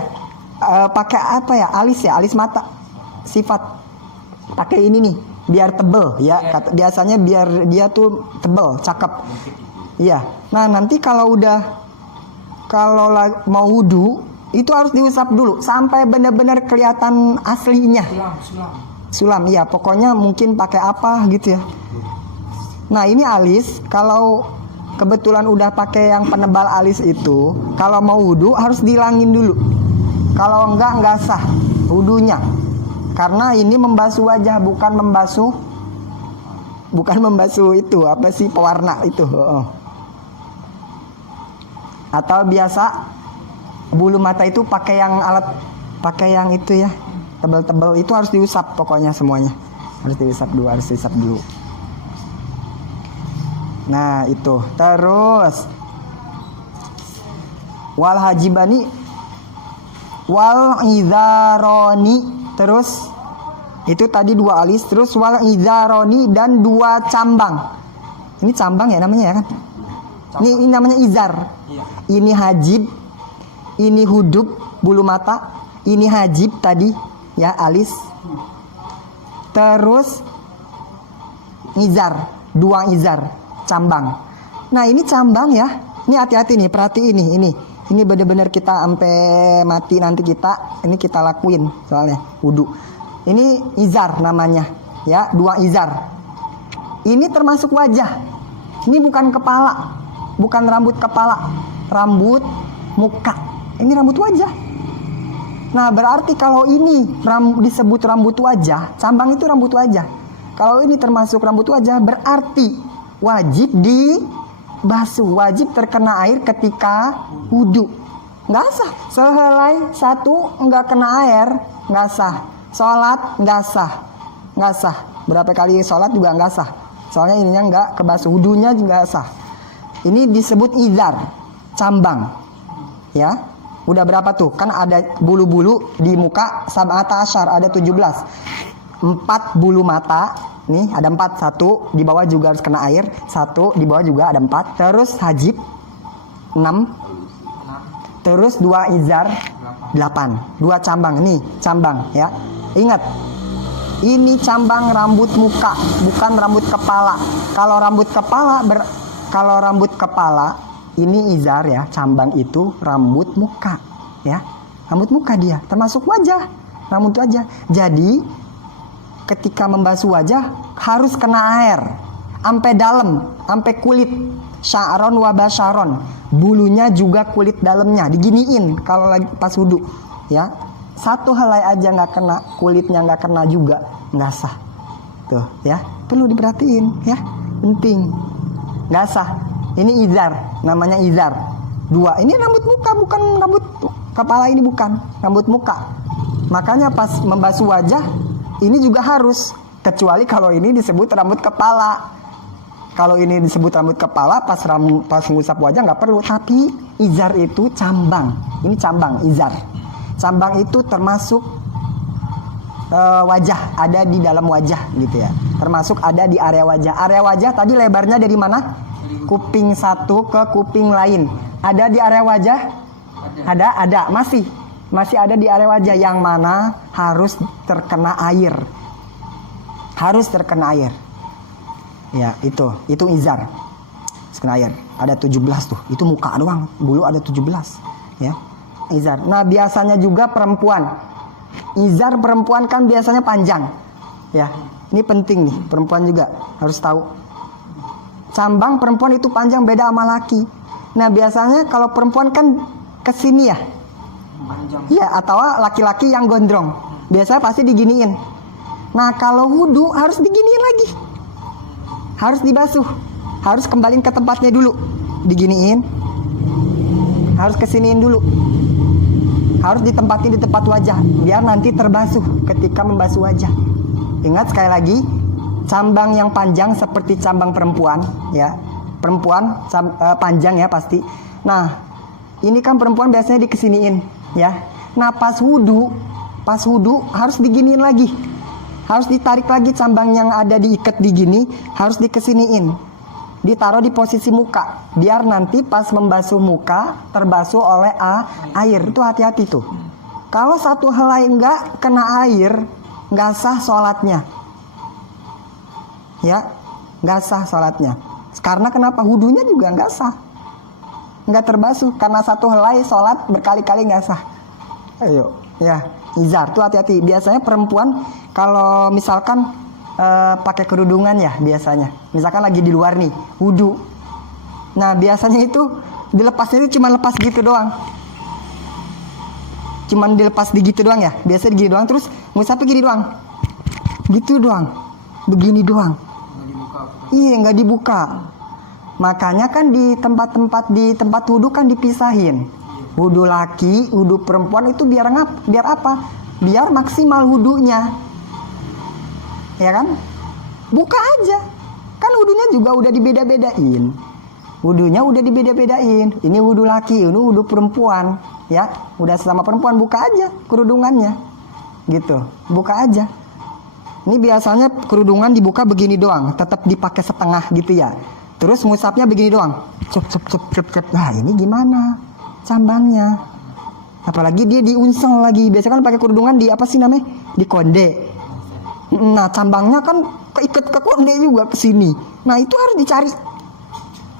pakai apa ya? Alis ya, alis mata. Sifat pakai ini nih, biar tebel ya. Biasanya biar dia tuh tebel, cakep. Iya. Nah nanti kalau mau wudu itu harus diusap dulu sampai benar-benar kelihatan aslinya. Sulam, iya. Pokoknya mungkin pakai apa gitu ya. Nah ini alis, kalau kebetulan udah pakai yang penebal alis itu, kalau mau wudu harus dihilangin dulu. Kalau nggak sah wudunya. Karena ini membasuh wajah, bukan membasuh itu apa sih pewarna itu. Atau biasa bulu mata itu pakai yang itu ya, tebal-tebal itu harus diusap pokoknya semuanya. Harus diusap dulu. Nah itu. Terus wal hajibani wal idharoni. Terus itu tadi 2 alis. Terus wal idharoni dan 2 cambang. Ini cambang ya namanya ya kan? Ini namanya izar. Ini hajib, ini hudub bulu mata, ini hajib tadi ya alis. Terus izar, 2 izar, cambang. Nah ini cambang ya. Ini hati-hati nih, perhatiin ini. Ini benar-benar kita sampai mati nanti ini kita lakuin soalnya wudu. Ini izar namanya ya, 2 izar. Ini termasuk wajah. Ini bukan kepala, bukan rambut kepala, rambut muka. Ini rambut wajah. Nah, berarti kalau ini disebut rambut wajah, cambang itu rambut wajah. Kalau ini termasuk rambut wajah, berarti wajib dibasuh, wajib terkena air ketika wudu. Nggak sah. Sehelai satu nggak kena air, nggak sah. Sholat nggak sah, nggak sah. Berapa kali sholat juga nggak sah. Soalnya ininya nggak kebasuh, wudunya juga sah. Ini disebut izar, cambang. Ya, udah berapa tuh? Kan ada bulu-bulu di muka, sab'ata asyar, ada 17. 4 bulu mata. Nih ada 4, 1 di bawah juga harus kena air, 1 di bawah juga ada 4. Terus hajib 6. Terus 2 izar 8. 2 cambang. Nih cambang ya. Ingat, ini cambang rambut muka, bukan rambut kepala. Kalau rambut kepala ini izar ya, cambang itu rambut muka ya. Rambut muka dia termasuk wajah, rambut wajah. Jadi ketika membasuh wajah harus kena air sampai dalam, sampai kulit. Sya'ron wa basyaron, bulunya juga kulit dalamnya diginiin kalau lagi pas wudu ya. Satu helai aja nggak kena, kulitnya nggak kena juga nggak sah. Tuh ya, perlu diperhatiin ya, penting. Nggak sah. Ini izar, namanya izar. 2, ini rambut muka, bukan rambut kepala, ini bukan rambut muka. Makanya pas membasuh wajah ini juga harus, kecuali kalau ini disebut rambut kepala. Kalau ini disebut rambut kepala, pas ngusap wajah nggak perlu. Tapi izar itu cambang. Ini cambang, izar. Cambang itu termasuk wajah, ada di dalam wajah gitu ya. Termasuk ada di area wajah. Area wajah tadi lebarnya dari mana? Kuping satu ke kuping lain. Ada di area wajah? Ada. Masih ada di area wajah, yang mana harus terkena air. Harus terkena air. Ya, itu izar. Terkena air. Ada 17 tuh. Itu muka doang. Bulu ada 17, ya. Izar. Nah, biasanya juga perempuan. Izar perempuan kan biasanya panjang. Ya. Ini penting nih, perempuan juga harus tahu. Cambang perempuan itu panjang, beda sama laki. Nah, biasanya kalau perempuan kan kesini ya. Iya, atau laki-laki yang gondrong. Biasanya pasti diginiin. Nah, kalau wudu harus diginiin lagi. Harus dibasuh. Harus kembaliin ke tempatnya dulu. Diginiin. Harus kesiniin dulu. Harus ditempatin di tempat wajah, biar nanti terbasuh ketika membasuh wajah. Ingat sekali lagi, cambang yang panjang seperti cambang perempuan, ya. Perempuan panjang ya pasti. Nah, ini kan perempuan biasanya dikesiniin, ya. Nah, pas wudu harus diginiin lagi. Harus ditarik lagi cambang yang ada diikat di gini, harus dikesiniin. Ditaruh di posisi muka, biar nanti pas membasuh muka terbasuh oleh air. Itu hati-hati tuh. Kalau satu helai enggak kena air, enggak sah sholatnya. Ya, enggak sah sholatnya. Karena kenapa? Wudunya juga enggak sah. Enggak terbasuh, karena satu helai sholat berkali-kali enggak sah. Ayo, ya, izar tuh hati-hati. Biasanya perempuan kalau misalkan pakai kerudungan ya biasanya. Misalkan lagi di luar nih, wudu. Nah, biasanya itu dilepasnya itu cuma lepas gitu doang. Cuman dilepas gitu doang ya. Biasanya gini doang, terus ngusapnya gini doang. Gitu doang. Begini doang. Iya, nggak dibuka. Makanya kan di tempat wudu kan dipisahin. Wudu laki, wudu perempuan itu biar apa? Biar maksimal wudunya. Ya kan? Buka aja. Kan wudunya juga udah dibeda-bedain. Wudunya udah dibeda-bedain. Ini wudu laki, ini wudu perempuan. Ya, udah sama perempuan, buka aja kerudungannya. Gitu. Buka aja. Ini biasanya kerudungan dibuka begini doang, tetap dipakai setengah gitu ya. Terus ngusapnya begini doang. Cep. Nah, ini gimana? Cambangnya. Apalagi dia diunsel lagi. Biasanya kan pakai kerudungan di apa sih namanya? Di konde. Nah, cambangnya kan keikat ke konde juga ke sini. Nah, itu harus dicari.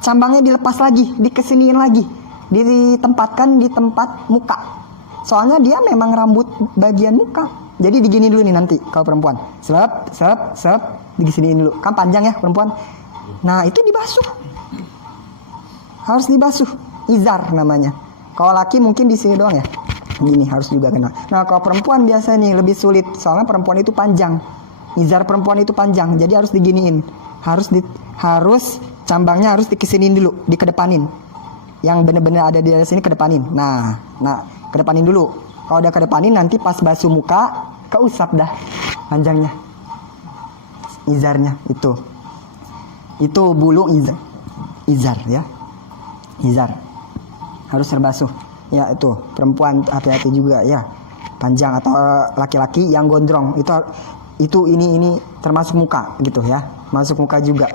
Cambangnya dilepas lagi, dikesiniin lagi. Ditempatkan di tempat muka. Soalnya dia memang rambut bagian muka. Jadi digini dulu nih nanti kalau perempuan. Serep, diginiin dulu. Kan panjang ya perempuan. Nah, itu dibasuh. Harus dibasuh. Izar namanya. Kalau laki mungkin di sini doang ya. Gini harus juga kena. Nah kalau perempuan biasa nih lebih sulit, soalnya perempuan itu panjang. Izar perempuan itu panjang, jadi harus diginiin. Harus cambangnya harus dikesinin dulu, dikedepanin. Yang bener-bener ada di daerah sini kedepanin. Nah kedepanin dulu. Kalau udah kedepanin nanti pas basuh muka keusap dah panjangnya. Izarnya itu bulu izar ya. Izar harus terbasuh ya. Itu perempuan hati-hati juga ya, panjang atau laki-laki yang gondrong itu ini termasuk muka gitu ya, masuk muka juga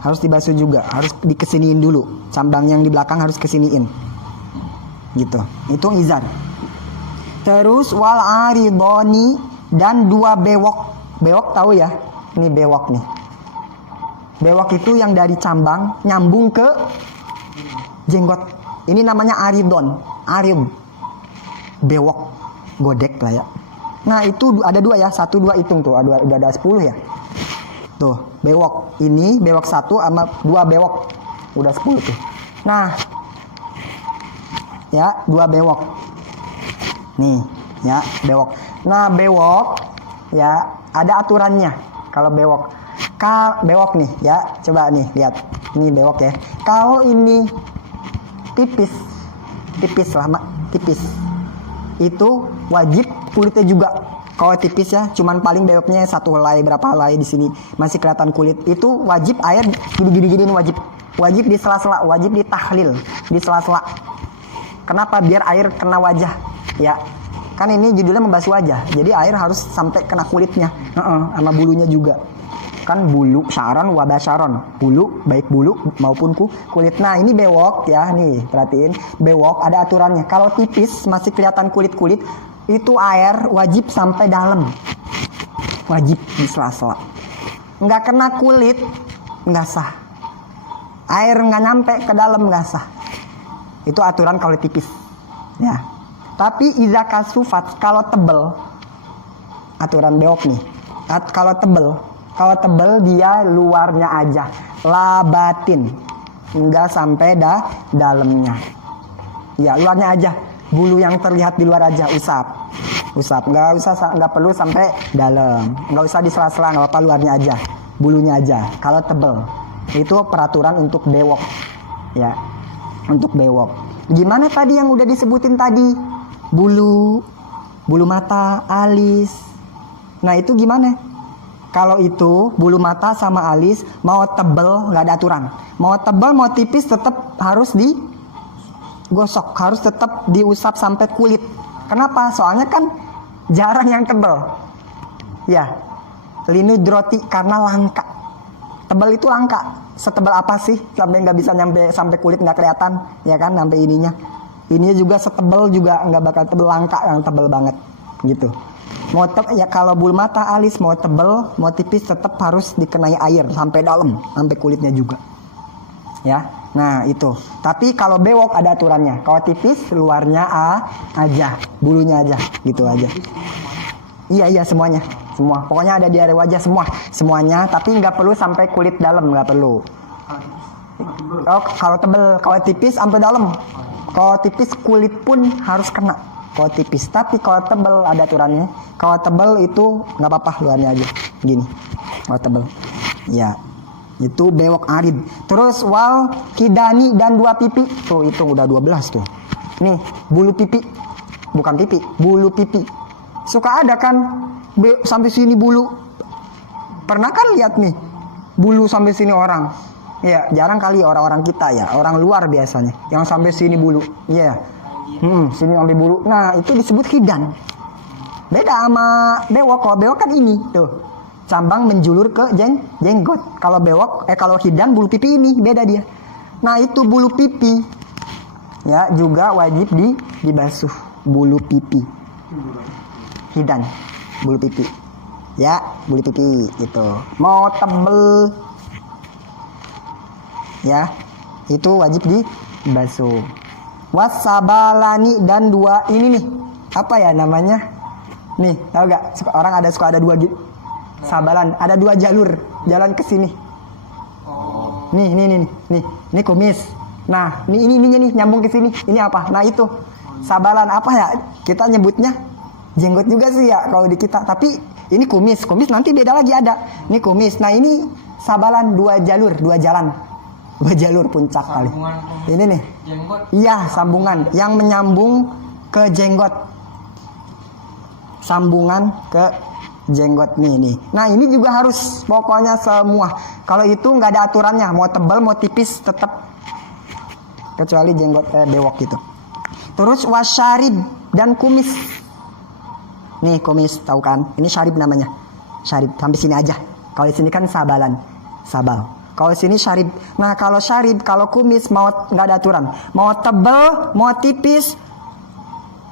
harus dibasuh juga, harus dikesiniin dulu, cambang yang di belakang harus kesiniin gitu. Itu izar. Terus wal aridoni dan 2 bewok tahu ya, ini bewok nih. Bewok itu yang dari cambang nyambung ke jenggot. Ini namanya arid. Bewok, godek lah ya. Nah itu ada 2 ya, 1, 2 hitung tuh, udah ada 10 ya. Tuh, bewok. Ini bewok 1 sama 2 bewok. Udah 10 tuh. Nah, ya 2 bewok. Nih, ya bewok. Nah bewok, ya ada aturannya. Kalau bewok, bewok nih, ya coba nih lihat. Ini bewok ya. Kalau ini tipis lah, tipis. Itu wajib kulitnya juga. Kalau tipis ya, cuman paling bewoknya 1 helai, berapa helai di sini masih kelihatan kulit. Itu wajib air gini wajib. Wajib di sela-sela, wajib ditahlil di sela-sela. Kenapa? Biar air kena wajah. Ya. Kan ini judulnya membasuh wajah. Jadi air harus sampai kena kulitnya. Sama bulunya juga. Kan bulu syaron wabasyaron. Bulu baik bulu maupun kulit. Nah, ini bewok ya, nih perhatiin. Bewok ada aturannya. Kalau tipis masih kelihatan kulit-kulit, itu air wajib sampai dalam. Wajib di sela-sela. Nggak kena kulit, nggak sah. Air nggak nyampe ke dalam, nggak sah. Itu aturan kalau tipis. Ya. Tapi iza kasufat, kalau tebel, aturan bewok nih. Kalau tebel dia luarnya aja, labatin, nggak sampai dalamnya. Ya luarnya aja, bulu yang terlihat di luar aja, usap, nggak perlu sampai dalam, nggak usah di sela-sela, nggak apa-apa, luarnya aja, bulunya aja. Kalau tebel, itu peraturan untuk bewok, ya, untuk bewok. Gimana tadi yang udah disebutin tadi? Bulu mata, alis. Nah itu gimana? Kalau itu bulu mata sama alis mau tebel nggak ada aturan. Mau tebel mau tipis tetap harus digosok, harus tetap diusap sampai kulit. Kenapa? Soalnya kan jarang yang tebel. Ya, linudroti karena langka. Tebel itu langka. Setebel apa sih sampai nggak bisa nyampe sampai kulit nggak kelihatan, ya kan? Sampai ininya. Ini juga setebel juga nggak bakal tebel, langka yang tebel banget gitu. Ya kalau bulu mata, alis mau tebel mau tipis tetap harus dikenai air sampai dalam, sampai kulitnya juga. Ya, nah itu. Tapi kalau bewok ada aturannya. Kalau tipis luarnya aja, bulunya aja, gitu aja. Iya semuanya, semua. Pokoknya ada di area wajah semuanya. Tapi nggak perlu sampai kulit dalam, nggak perlu. Oh, kalau tebel, kalau tipis sampai dalam. Kalau tipis kulit pun harus kena. Kalau tipis, tapi kalau tebel ada aturannya. Kalau tebel itu nggak apa-apa, luarnya aja, gini. Kalau tebel, ya itu bewok arid. Terus wal kidani dan 2 pipi. Tuh itu udah 12 tuh. Nih bulu pipi, bukan pipi, bulu pipi. Suka ada kan sampai sini bulu. Pernah kan lihat nih bulu sampai sini orang? Ya jarang kali orang-orang kita ya, orang luar biasanya yang sampai sini bulu. Iya. Sini sampai bulu. Nah itu disebut hidan. Beda sama bewok. Kalau bewok kan ini tuh cambang menjulur ke jenggot. Kalau bewok, kalau hidan bulu pipi ini beda dia. Nah itu bulu pipi ya juga wajib dibasuh. Bulu pipi hidan, bulu pipi ya, bulu pipi gitu. Mau tebel ya itu wajib dibasuh. Wasabalani dan 2 ini nih apa ya namanya nih, tahu gak? Orang suka ada 2 sabalan, ada 2 jalur jalan ke sini. Nih ini kumis Nah, ininya nih nyambung ke sini. Ini apa? Nah, itu sabalan apa ya? Kita nyebutnya jenggot juga sih ya kalau di kita. Tapi ini kumis. Kumis nanti beda lagi ada. Ini kumis. Nah, ini sabalan 2 jalur, 2 jalan. 2 jalur puncak kali. Ini nih. Jenggot. Iya, sambungan yang menyambung ke jenggot. Sambungan ke jenggot nih. Nah, ini juga harus pokoknya semua. Kalau itu nggak ada aturannya, mau tebal mau tipis tetap, kecuali jenggot bewok gitu. Terus wasyarib dan kumis. Nih kumis, tahu kan? Ini syarib namanya. Syarib sampai sini aja. Kalau di sini kan sabalan, sabal. Kalau di sini syarib. Nah, kalau syarib, kalau kumis mau nggak ada aturan. Mau tebal, mau tipis,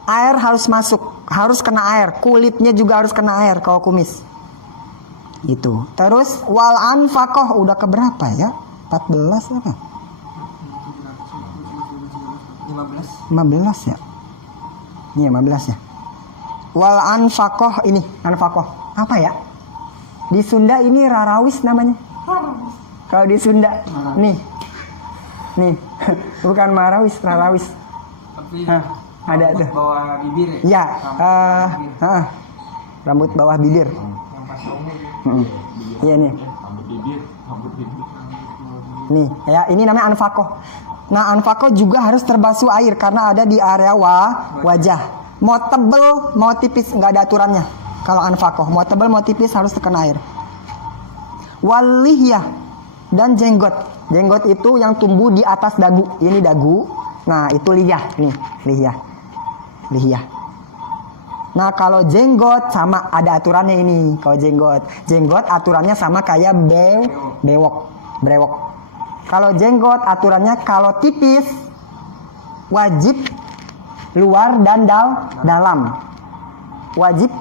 air harus masuk, harus kena air. Kulitnya juga harus kena air kalau kumis. Itu. Terus wal anfaqah udah keberapa ya? 14 apa? 15 ya. Ini 15 ya. Wal anfaqah ini, anfaqah. Apa ya? Di Sunda ini rarawis namanya. Kalau di Sunda nih. Bukan marawis, rarawis. Tapi ada tuh. bawah bibir ya? Ya, rambut bawah bibir. Yang pas ungu. Iya nih. Rambut bibir. Nih, ya ini namanya anfaqah. Nah, anfaqah juga harus terbasuh air karena ada di area wajah. Mau tebel, mau tipis nggak ada aturannya. Kalau anfaqah, mau tebel, mau tipis harus terkena air. Waliyah dan jenggot. Jenggot itu yang tumbuh di atas dagu. Ini dagu. Nah, itu liyah nih, liyah. Nah, kalau jenggot sama ada aturannya ini. Kalau jenggot aturannya sama kayak brewok. Kalau jenggot aturannya kalau tipis wajib luar dan dalam. Wajib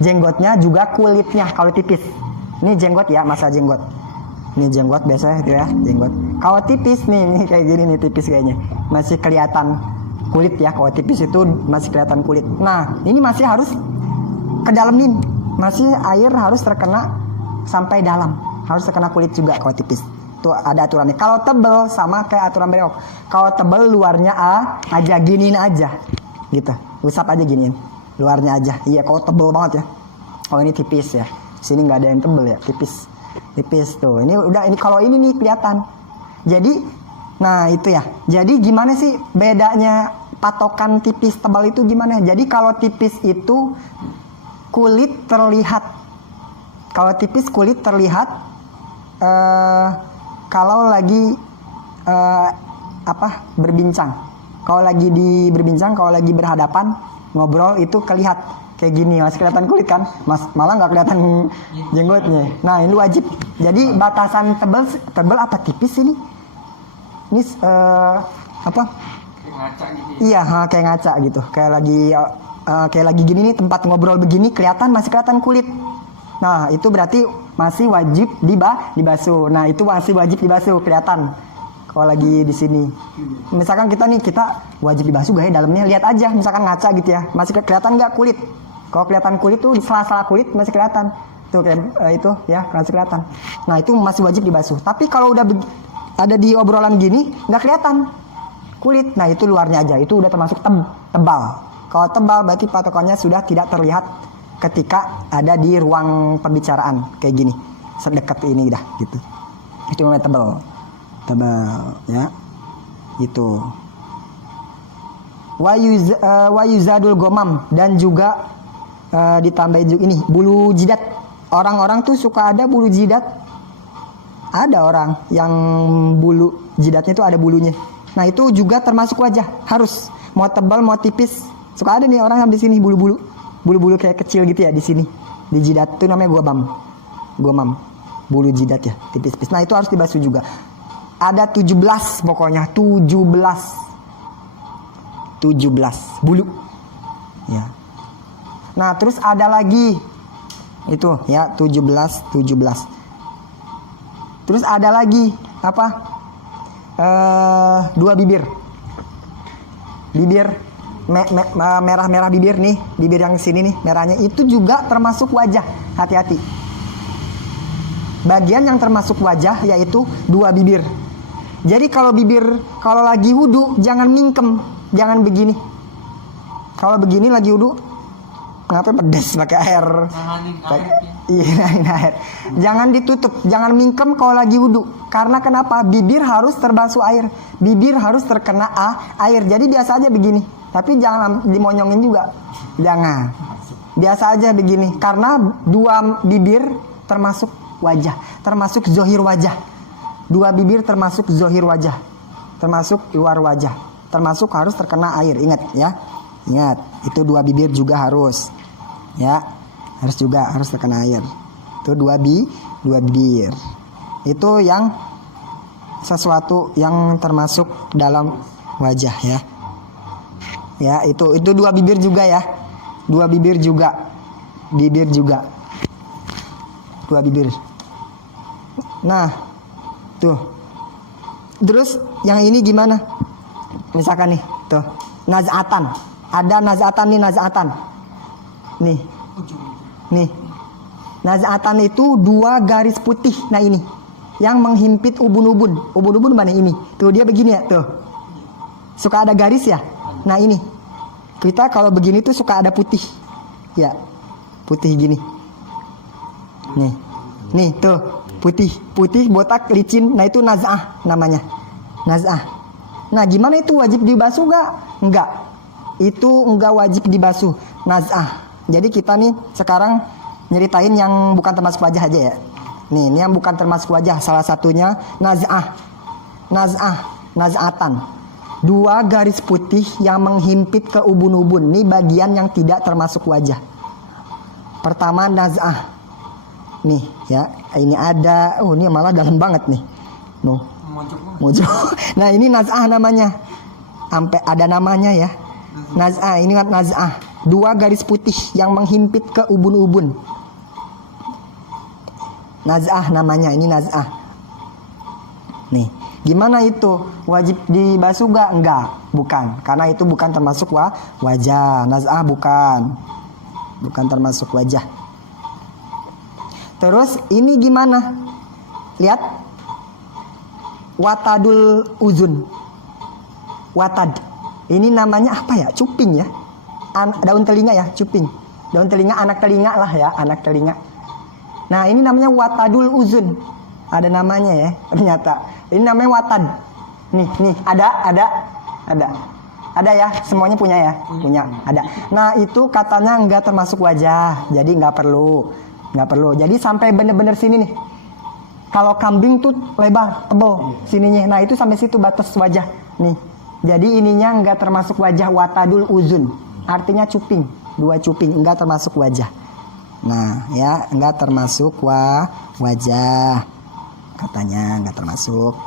jenggotnya juga kulitnya kalau tipis. Ini jenggot ya, masa jenggot. Ini jenggot biasanya itu ya, jenggot. Kalau tipis nih kayak gini nih, tipis kayaknya. Masih kelihatan kulit ya, kalau tipis itu masih kelihatan kulit. Nah, ini masih harus ke dalam nih. Masih air harus terkena sampai dalam. Harus terkena kulit juga kalau tipis. Tuh ada aturannya. Kalau tebel sama kayak aturan brewok. Kalau tebel luarnya aja giniin aja. Gitu. Usap aja giniin. Luarnya aja. Iya, kalau tebel banget ya. Oh, ini tipis ya. Sini nggak ada yang tebel ya, tipis tuh. Ini udah, ini kalau ini nih kelihatan. Jadi, nah itu ya. Jadi gimana sih bedanya patokan tipis tebal itu gimana? Jadi kalau tipis itu kulit terlihat. Kalau tipis kulit terlihat kalau lagi berbincang. Kalau lagi berbincang, kalau lagi berhadapan ngobrol itu kelihatan. Kayak gini, masih kelihatan kulit kan? Malah nggak kelihatan jenggotnya. Nah, ini wajib. Jadi batasan tebel apa tipis ini? Ini apa? Kayak ngaca gitu ya? Iya, kayak ngaca gitu. Kayak lagi gini nih, tempat ngobrol begini masih kelihatan kulit. Nah, itu berarti masih wajib dibasuh. Nah, itu masih wajib dibasuh, kelihatan. Kalau lagi di sini. Misalkan kita wajib dibasuh gak ya dalamnya? Lihat aja, misalkan ngaca gitu ya. Masih kelihatan nggak kulit? Kalau kelihatan kulit tuh di sela-sela kulit masih kelihatan. Tuh kayak itu ya, masih kelihatan. Nah, itu masih wajib dibasuh. Tapi kalau udah ada di obrolan gini nggak kelihatan kulit. Nah, itu luarnya aja. Itu udah termasuk tebal. Kalau tebal berarti patokannya sudah tidak terlihat ketika ada di ruang pembicaraan kayak gini. Sedekat ini dah gitu. Itu namanya tebal ya. Itu. Wa yuzadul gomam dan juga ditambahin juga ini bulu jidat. Orang-orang tuh suka ada bulu jidat. Ada orang yang bulu jidatnya tuh ada bulunya. Nah, itu juga termasuk wajah. Harus mau tebal mau tipis. Suka ada nih orang sampai sini bulu-bulu kayak kecil gitu ya di sini. Di jidat tuh namanya gomam. Bulu jidat ya, tipis-tipis. Nah, itu harus dibasuh juga. Ada 17 pokoknya, 17 bulu. Ya. Nah, terus ada lagi itu ya 17. Terus ada lagi apa? 2 bibir. Merah-merah bibir nih, bibir yang sini nih merahnya itu juga termasuk wajah. Hati-hati. Bagian yang termasuk wajah yaitu 2 bibir. Jadi kalau kalau lagi wudu jangan mingkem, jangan begini. Kalau begini lagi wudu, ngapain pedes pakai air? Nanganin air ya. Iya, nanganin air. Jangan ditutup, jangan mingkem kalau lagi wudu. Karena kenapa? Bibir harus terbasuh air, bibir harus terkena air. Jadi biasa aja begini. Tapi jangan dimonyongin juga, jangan. Biasa aja begini. Karena dua bibir termasuk wajah, termasuk zohir wajah. Dua bibir termasuk zohir wajah, termasuk luar wajah, termasuk harus terkena air. Ingat ya, ingat itu dua bibir juga harus, ya harus terkena air. Itu dua bibir. Itu yang sesuatu yang termasuk dalam wajah ya. Ya itu dua bibir juga ya, dua bibir juga, dua bibir. Nah. Tuh. Terus yang ini gimana? Misalkan nih, tuh. Naz'atan. Ada naz'atan nih, naz'atan. Nih. Nih. Naz'atan itu dua garis putih. Nah ini. Yang menghimpit ubun-ubun. Ubun-ubun mana ini? Tuh dia begini ya, tuh. Suka ada garis ya? Nah ini. Kita kalau begini tuh suka ada putih. Ya. Putih gini. Nih. Nih, tuh. Putih botak licin. Nah itu naz'ah namanya, naz'ah. Nah gimana itu, wajib dibasuh gak? Enggak, itu enggak wajib dibasuh, naz'ah. Jadi kita nih sekarang nyeritain yang bukan termasuk wajah aja ya. Nih ini yang bukan termasuk wajah, salah satunya naz'ah. Naz'atan, dua garis putih yang menghimpit ke ubun-ubun. Ini bagian yang tidak termasuk wajah. Pertama naz'ah. Nih ya, ini ada, ini malah dalam banget nih. Mojok. Nah ini naz'ah namanya. Sampai ada namanya ya. Naz'ah, ini kan naz'ah. Dua garis putih yang menghimpit ke ubun-ubun. Naz'ah namanya, ini naz'ah. Nih, gimana itu? Wajib dibasuh gak? Enggak, bukan. Karena itu bukan termasuk wajah. Naz'ah bukan termasuk wajah. Terus ini gimana? Lihat. Watadul uzun. Watad. Ini namanya apa ya? Cuping ya. Daun telinga ya, cuping. Daun telinga, anak telinga lah ya, anak telinga. Nah, ini namanya watadul uzun. Ada namanya ya, ternyata. Ini namanya watad. Nih, ada ya, semuanya punya ya, punya, ada. Nah, itu katanya enggak termasuk wajah. Jadi enggak perlu. Jadi sampai bener-bener sini nih. Kalau kambing tuh lebar, tebal sininya. Nah itu sampai situ batas wajah nih. Jadi ininya enggak termasuk wajah, watadul uzun. Artinya cuping, dua cuping, enggak termasuk wajah. Nah ya, enggak termasuk wajah. Katanya enggak termasuk.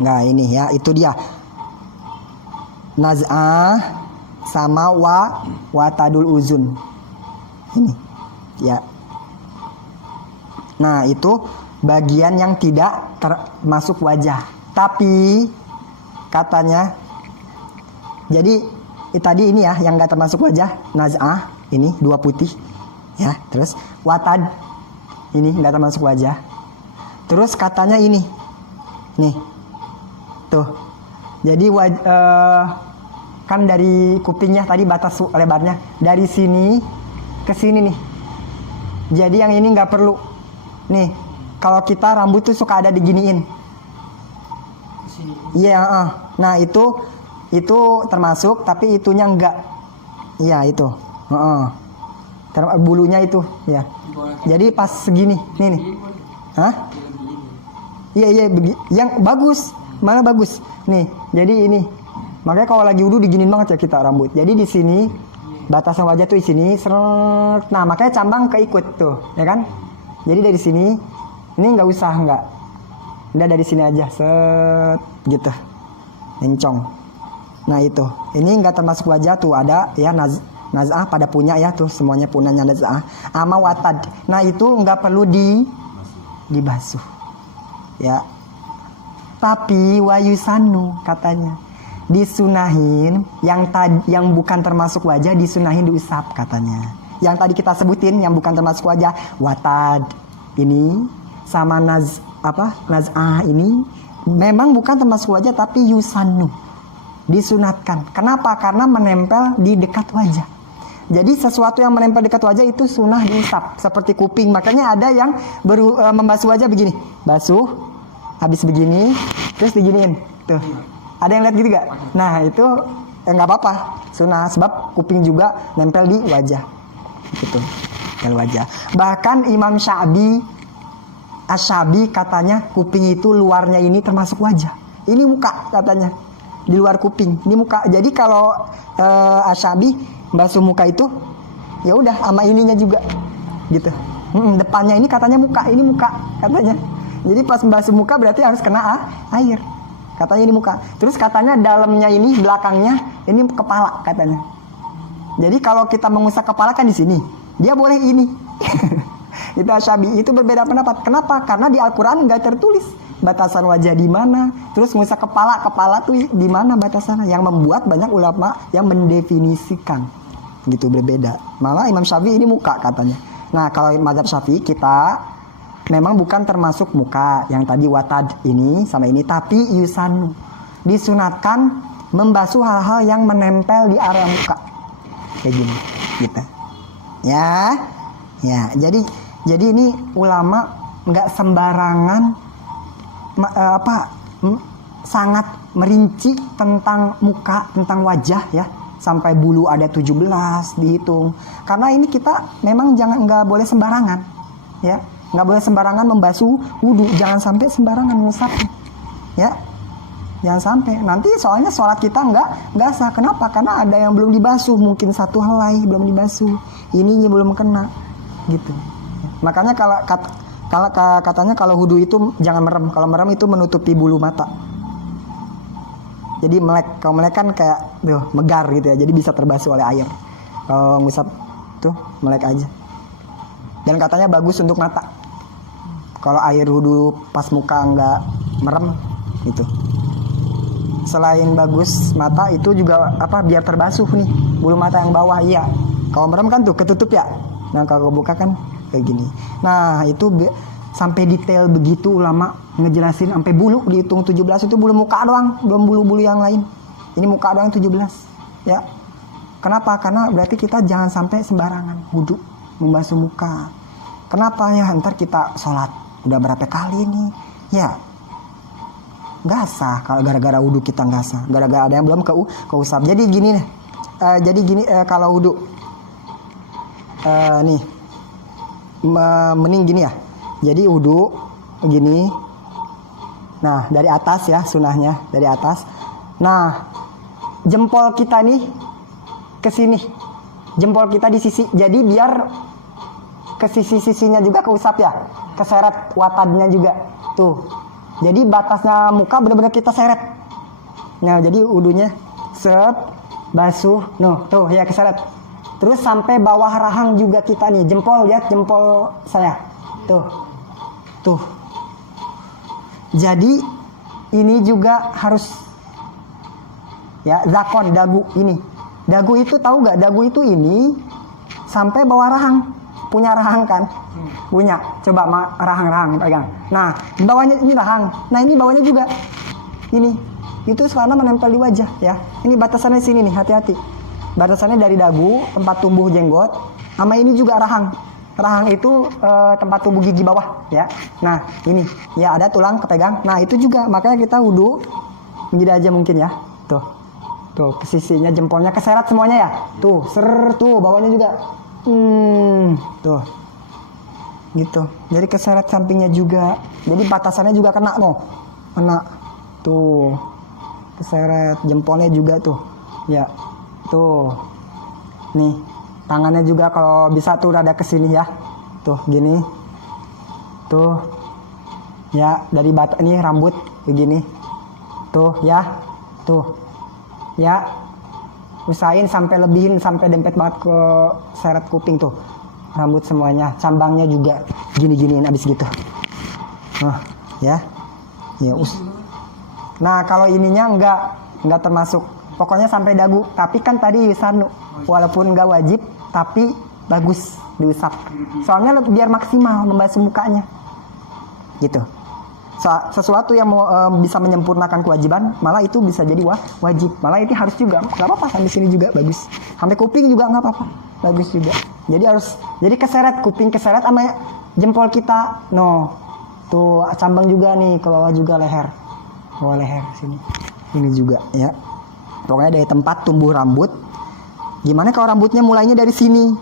Enggak, ini ya, itu dia. Naz'ah sama watadul uzun. Ini ya. Nah itu bagian yang tidak termasuk wajah. Tapi katanya, jadi tadi ini ya yang nggak termasuk wajah, naz'ah ini dua putih ya. Terus watad ini nggak termasuk wajah. Terus katanya ini nih tuh. Jadi kan dari kupingnya tadi batas lebarnya dari sini ke sini nih. Jadi yang ini nggak perlu. Nih, kalau kita rambut tuh suka ada diginiin. Iya, nah itu termasuk, tapi itunya enggak. Iya itu. Bulunya itu, ya. Jadi pas segini, nih. Hah? Iya, yang bagus, malah bagus. Nih, jadi ini. Makanya kalau lagi wudu diginin banget ya kita rambut. Jadi di sini batasan wajah tuh di sini, seret. Nah, makanya cambang keikut tuh, ya kan? Jadi dari sini, ini nggak usah, udah dari sini aja, set, gitu, encong. Nah itu, ini nggak termasuk wajah tuh, ada ya naz'ah pada punya ya tuh, semuanya punyanya naz'ah. Ama watad, nah itu nggak perlu dibasuh, ya. Tapi wayusanu katanya disunahin yang bukan termasuk wajah disunahin diusap katanya. Yang tadi kita sebutin yang bukan termasuk wajah, watad ini sama naz'ah ini memang bukan termasuk wajah tapi yusannu, disunatkan. Kenapa? Karena menempel di dekat wajah. Jadi sesuatu yang menempel dekat wajah itu sunnah diusap, seperti kuping. Makanya ada yang membasuh wajah begini, basuh, habis begini, terus diginiin. Tuh, ada yang lihat gitu gak? Nah itu nggak apa-apa, sunnah, sebab kuping juga nempel di wajah, gitu, di wajah. Bahkan Imam Asy-Syabi katanya kuping itu luarnya ini termasuk wajah. Ini muka katanya, di luar kuping, ini muka. Jadi kalau Asy-Syabi basuh muka itu ya udah sama ininya juga gitu. Depannya ini katanya muka, ini muka katanya. Jadi pas basuh muka berarti harus kena air. Katanya ini muka. Terus katanya dalamnya ini, belakangnya ini kepala katanya. Jadi kalau kita mengusap kepala kan di sini, dia boleh ini. Itu Asy-Syabi, itu berbeda pendapat. Kenapa? Karena di Al-Qur'an nggak tertulis batasan wajah di mana, terus ngusap kepala tuh di mana batasannya, yang membuat banyak ulama yang mendefinisikan gitu, berbeda. Malah Imam Syafi'i ini muka katanya. Nah kalau mazhab Syafi'i kita memang bukan termasuk muka yang tadi watad ini sama ini, tapi yusannu, disunatkan membasuh hal-hal yang menempel di area muka kayak gini gitu ya. Jadi ini ulama nggak sembarangan sangat merinci tentang muka, tentang wajah ya, sampai bulu ada 17 dihitung. Karena ini kita memang nggak boleh sembarangan ya, nggak boleh sembarangan membasuh wudu, jangan sampai sembarangan ngusap ya, jangan sampai nanti soalnya sholat kita nggak sah. Kenapa? Karena ada yang belum dibasuh, mungkin satu helai belum dibasuh, ininya belum kena gitu. Makanya kalau katanya kalau wudu itu jangan merem. Kalau merem itu menutupi bulu mata. Jadi melek. Kalau melek kan kayak megar gitu ya. Jadi bisa terbasuh oleh air. Kalau ngusap tuh melek aja. Dan katanya bagus untuk mata. Kalau air wudu pas muka nggak merem gitu. Selain bagus mata itu juga biar terbasuh nih bulu mata yang bawah. Iya. Kalau merem kan tuh ketutup ya. Nah kalau buka kan kayak gini. Nah itu sampai detail begitu ulama ngejelasin sampai bulu dihitung 17 itu bulu muka doang, belum bulu-bulu yang lain. Ini muka doang 17 ya. Kenapa? Karena berarti kita jangan sampai sembarangan wudu membasuh muka. Kenapa ya? Ntar kita sholat udah berapa kali nih ya, nggak sah kalau gara-gara wudu kita nggak sah, gara-gara ada yang belum keusap. Jadi gini nih, kalau wudu nih mending gini ya. Jadi wudu begini. Nah, dari atas ya, sunahnya dari atas. Nah, jempol kita nih ke sini. Jempol kita di sisi. Jadi biar ke sisi-sisinya juga keusap ya. Keseret watadnya juga. Tuh. Jadi batasnya muka benar-benar kita seret. Nah, jadi wudunya set, basuh. Tuh ya keseret. Terus sampai bawah rahang juga kita nih, jempol, lihat jempol saya. Tuh. Jadi ini juga harus ya, zakon dagu ini. Dagu itu tahu gak? Dagu itu ini sampai bawah rahang. Punya rahang kan? Punya. Coba rahang pegang. Nah, di bawahnya ini rahang. Nah, ini bawahnya juga. Ini. Itu karena menempel di wajah ya. Ini batasannya sini nih, hati-hati. Batasannya dari dagu, tempat tumbuh jenggot, sama ini juga rahang. Rahang itu tempat tumbuh gigi bawah ya. Nah ini ya ada tulang kepegang. Nah itu juga makanya kita wudu begini aja mungkin ya. Tuh ke sisinya jempolnya keseret semuanya ya. Tuh tuh bawahnya juga. Tuh gitu. Jadi keseret sampingnya juga. Jadi batasannya juga kena kena. Tuh keseret jempolnya juga tuh. Ya tuh nih. Tangannya juga kalau bisa tuh rada kesini ya. Tuh gini. Tuh. Ya dari ini rambut begini. Tuh ya. Tuh. Ya. Usahain sampai lebihin sampai dempet banget ke seret kuping tuh. Rambut semuanya. Cambangnya juga gini-giniin abis gitu. Ya. Ya Nah kalau ininya enggak termasuk. Pokoknya sampai dagu. Tapi kan tadi yusannu. Walaupun enggak wajib. Tapi bagus diusap. Soalnya biar maksimal membasuh mukanya. Gitu. sesuatu yang mau bisa menyempurnakan kewajiban, malah itu bisa jadi wajib. Malah itu harus juga, nggak apa-apa. Sampai sini juga bagus. Sampai kuping juga nggak apa-apa, bagus juga. Jadi keseret kuping, keseret sama jempol kita. No, tuh cambang juga nih, ke bawah juga leher, bawah leher sini. Ini juga ya. Pokoknya dari tempat tumbuh rambut. Gimana kalau rambutnya mulainya dari sini?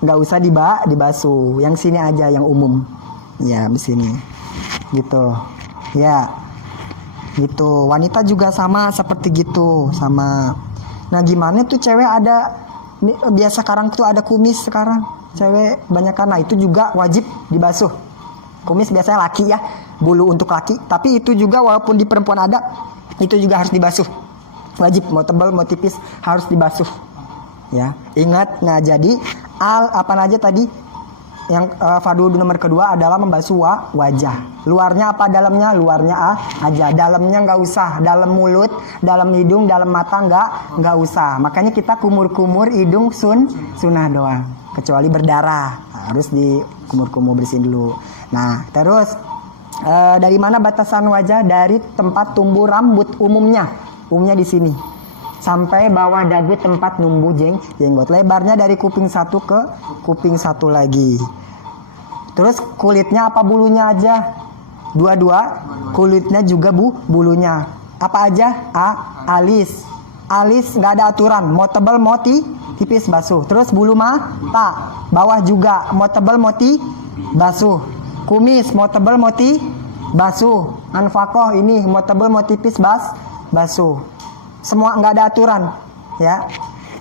Nggak usah dibasuh. Yang sini aja, yang umum. Ya, di sini. Gitu. Ya. Gitu. Wanita juga sama seperti gitu, sama. Nah, gimana tuh cewek ada biasa sekarang tuh ada kumis sekarang. Cewek banyak karena itu juga wajib dibasuh. Kumis biasanya laki ya, bulu untuk laki. Tapi itu juga walaupun di perempuan ada, itu juga harus dibasuh. Wajib, mau tebal mau tipis harus dibasuh. Ya, ingat. Nah, jadi apa aja tadi yang fardu nomor kedua adalah membasuh wajah. Luarnya apa dalamnya? Luarnya aja. Dalamnya nggak usah. Dalam mulut, dalam hidung, dalam mata nggak usah. Makanya kita kumur-kumur hidung sunnah doang. Kecuali berdarah harus dikumur-kumur bersihin dulu. Nah, terus dari mana batasan wajah? Dari tempat tumbuh rambut umumnya di sini sampai bawah dagu tempat numbuh jenggot. Lebarnya dari kuping satu ke kuping satu lagi. Terus kulitnya apa bulunya aja? Dua-dua. Kulitnya juga bulunya. Apa aja? Alis. Alis nggak ada aturan. Mau tebal mau tipis basuh. Terus bulu mata bawah juga. Mau tebal mau basuh. Kumis mau tebal mau basuh. Anfakoh ini mau tebal mau tipis basuh. Semua nggak ada aturan ya.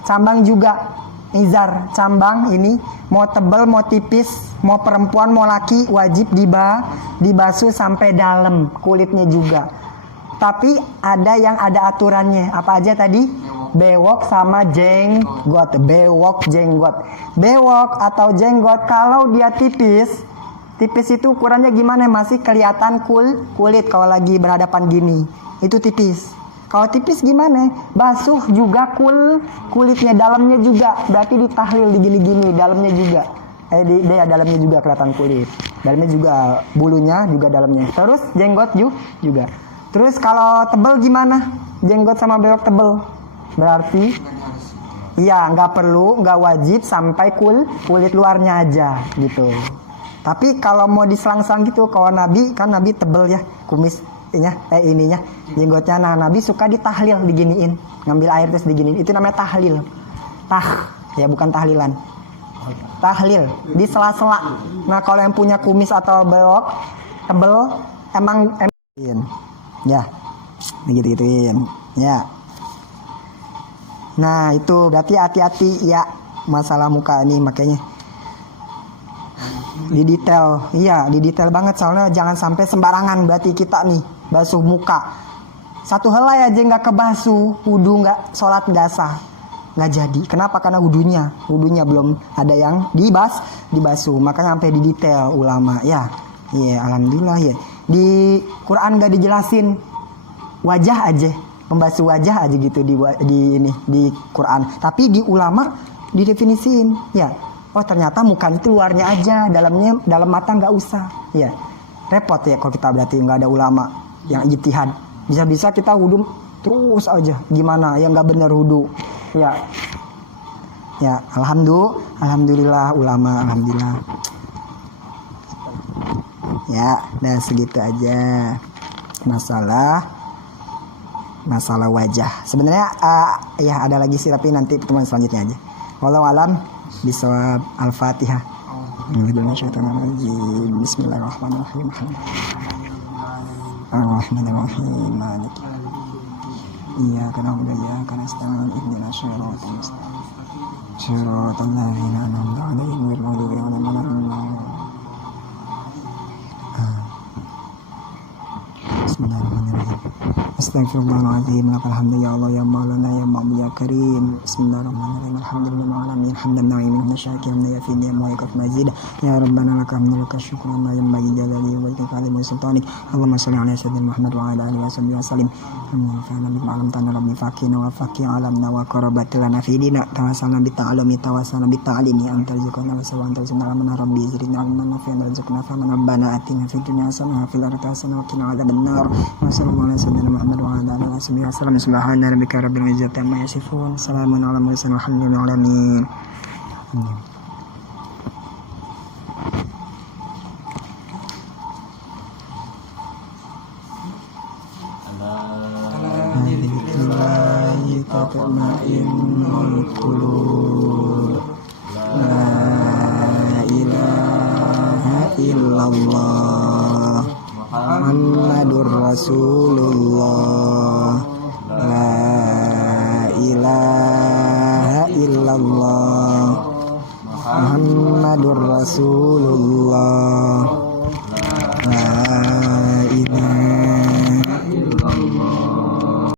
Cambang juga, izar cambang ini mau tebal mau tipis, mau perempuan mau laki wajib dibasuh sampai dalam kulitnya juga. Tapi ada yang ada aturannya. Apa aja tadi? Bewok sama jenggot. Bewok jenggot. Bewok atau jenggot kalau dia tipis itu ukurannya gimana? Masih kelihatan kulit kalau lagi berhadapan gini. Itu tipis. Kalau tipis gimana? Basuh juga kulitnya, dalamnya juga. Berarti ditahlil di gini-gini, dalamnya juga. Dalamnya juga kelihatan kulit. Dalamnya juga, bulunya juga dalamnya. Terus jenggot juga. Terus kalau tebel gimana? Jenggot sama bewok tebel. Berarti iya, nggak perlu, nggak wajib sampai kulit luarnya aja gitu. Tapi kalau mau diselang-selang gitu, kalau Nabi tebel ya kumis. Ininya jenggotnya. Nah, Nabi suka ditahlil, diginiin, ngambil air terus diginiin. Itu namanya tahlil. Ya bukan tahlilan. Tahlil di sela-sela. Nah, kalau yang punya kumis atau bewok tebel emang ya gitu-gituin ya. Nah, itu berarti hati-hati ya masalah muka ini, makanya di detail banget, soalnya jangan sampai sembarangan. Berarti kita nih basuh muka satu helai aja nggak kebasuh, wudu nggak, sholat nggak sah, nggak jadi. Kenapa? Karena wudunya belum ada yang dibasuh. Makanya sampai di detail ulama ya. Alhamdulillah ya. Di Quran nggak dijelasin wajah aja, membasuh wajah aja gitu di Quran. Tapi di ulama didefinisiin ya. Oh, ternyata muka itu luarnya aja, dalam mata nggak usah. Ya, repot ya kalau kita berarti nggak ada ulama yang ijtihad. Bisa-bisa kita wudu terus aja, gimana? Ya nggak benar wudu. Ya, alhamdulillah ulama, alhamdulillah. Ya, dan segitu aja masalah wajah. Sebenarnya ya ada lagi sih, tapi nanti pertemuan selanjutnya aja. Wallahu alam. Bisawab. Al-Fatihah. Bismillahirrahmanirrahim. Ar-Rahmanirrahim. Maliki. Iyyaka na'budu wa iyyaka nasta'in. Ihdinas siratal mustaqim. Siratal ladzina an'amta 'alaihim ghairil maghdubi 'alaihim waladdallin. Bismillahirrahmanirrahim. Astaghfirullahaladzim. Lakal hamdu ya Allah ya maulana ya ma'mu ya karim. Bismillahirrahmanirrahim. Alhamdulillah alamin. Hamdan na'imin hamdan syakiran la yafini ya mu'ikaf mazid. Ya Rabbana lakal hamdu lakal syukran ma yanbaghi jalali wa wajhika alimu sultanik. Allahumma shalli ala sayyidina Muhammad wa ala alihi wa sahbihi wasallim. Fa'ana bima alamtana rabbi faqina wa faqi alamna wa qarabatilana fi dina. Tawassalna bi ta'alumi tawassalna bi ta'alimi anta rizqana wa sawa anta rizqana alamana rabbi zidna ilman nafi'an warzuqna fahman rabbana atina fid dunya hasanah wa fil akhirati hasanah wa qina adzabannar. Wa sallallahu ala sayyidina Muhammad wa ala alihi wa sahbihi wasallam. Subhana rabbika rabbil izzati amma yasifun. Salamun ala mursalin walhamdulillahi alamin. Amin. Alhamdulillahi tatma'innul qulub. La ilaha illallah Muhammadur Rasulullah. La ilaha illallah Muhammadur Rasulullah.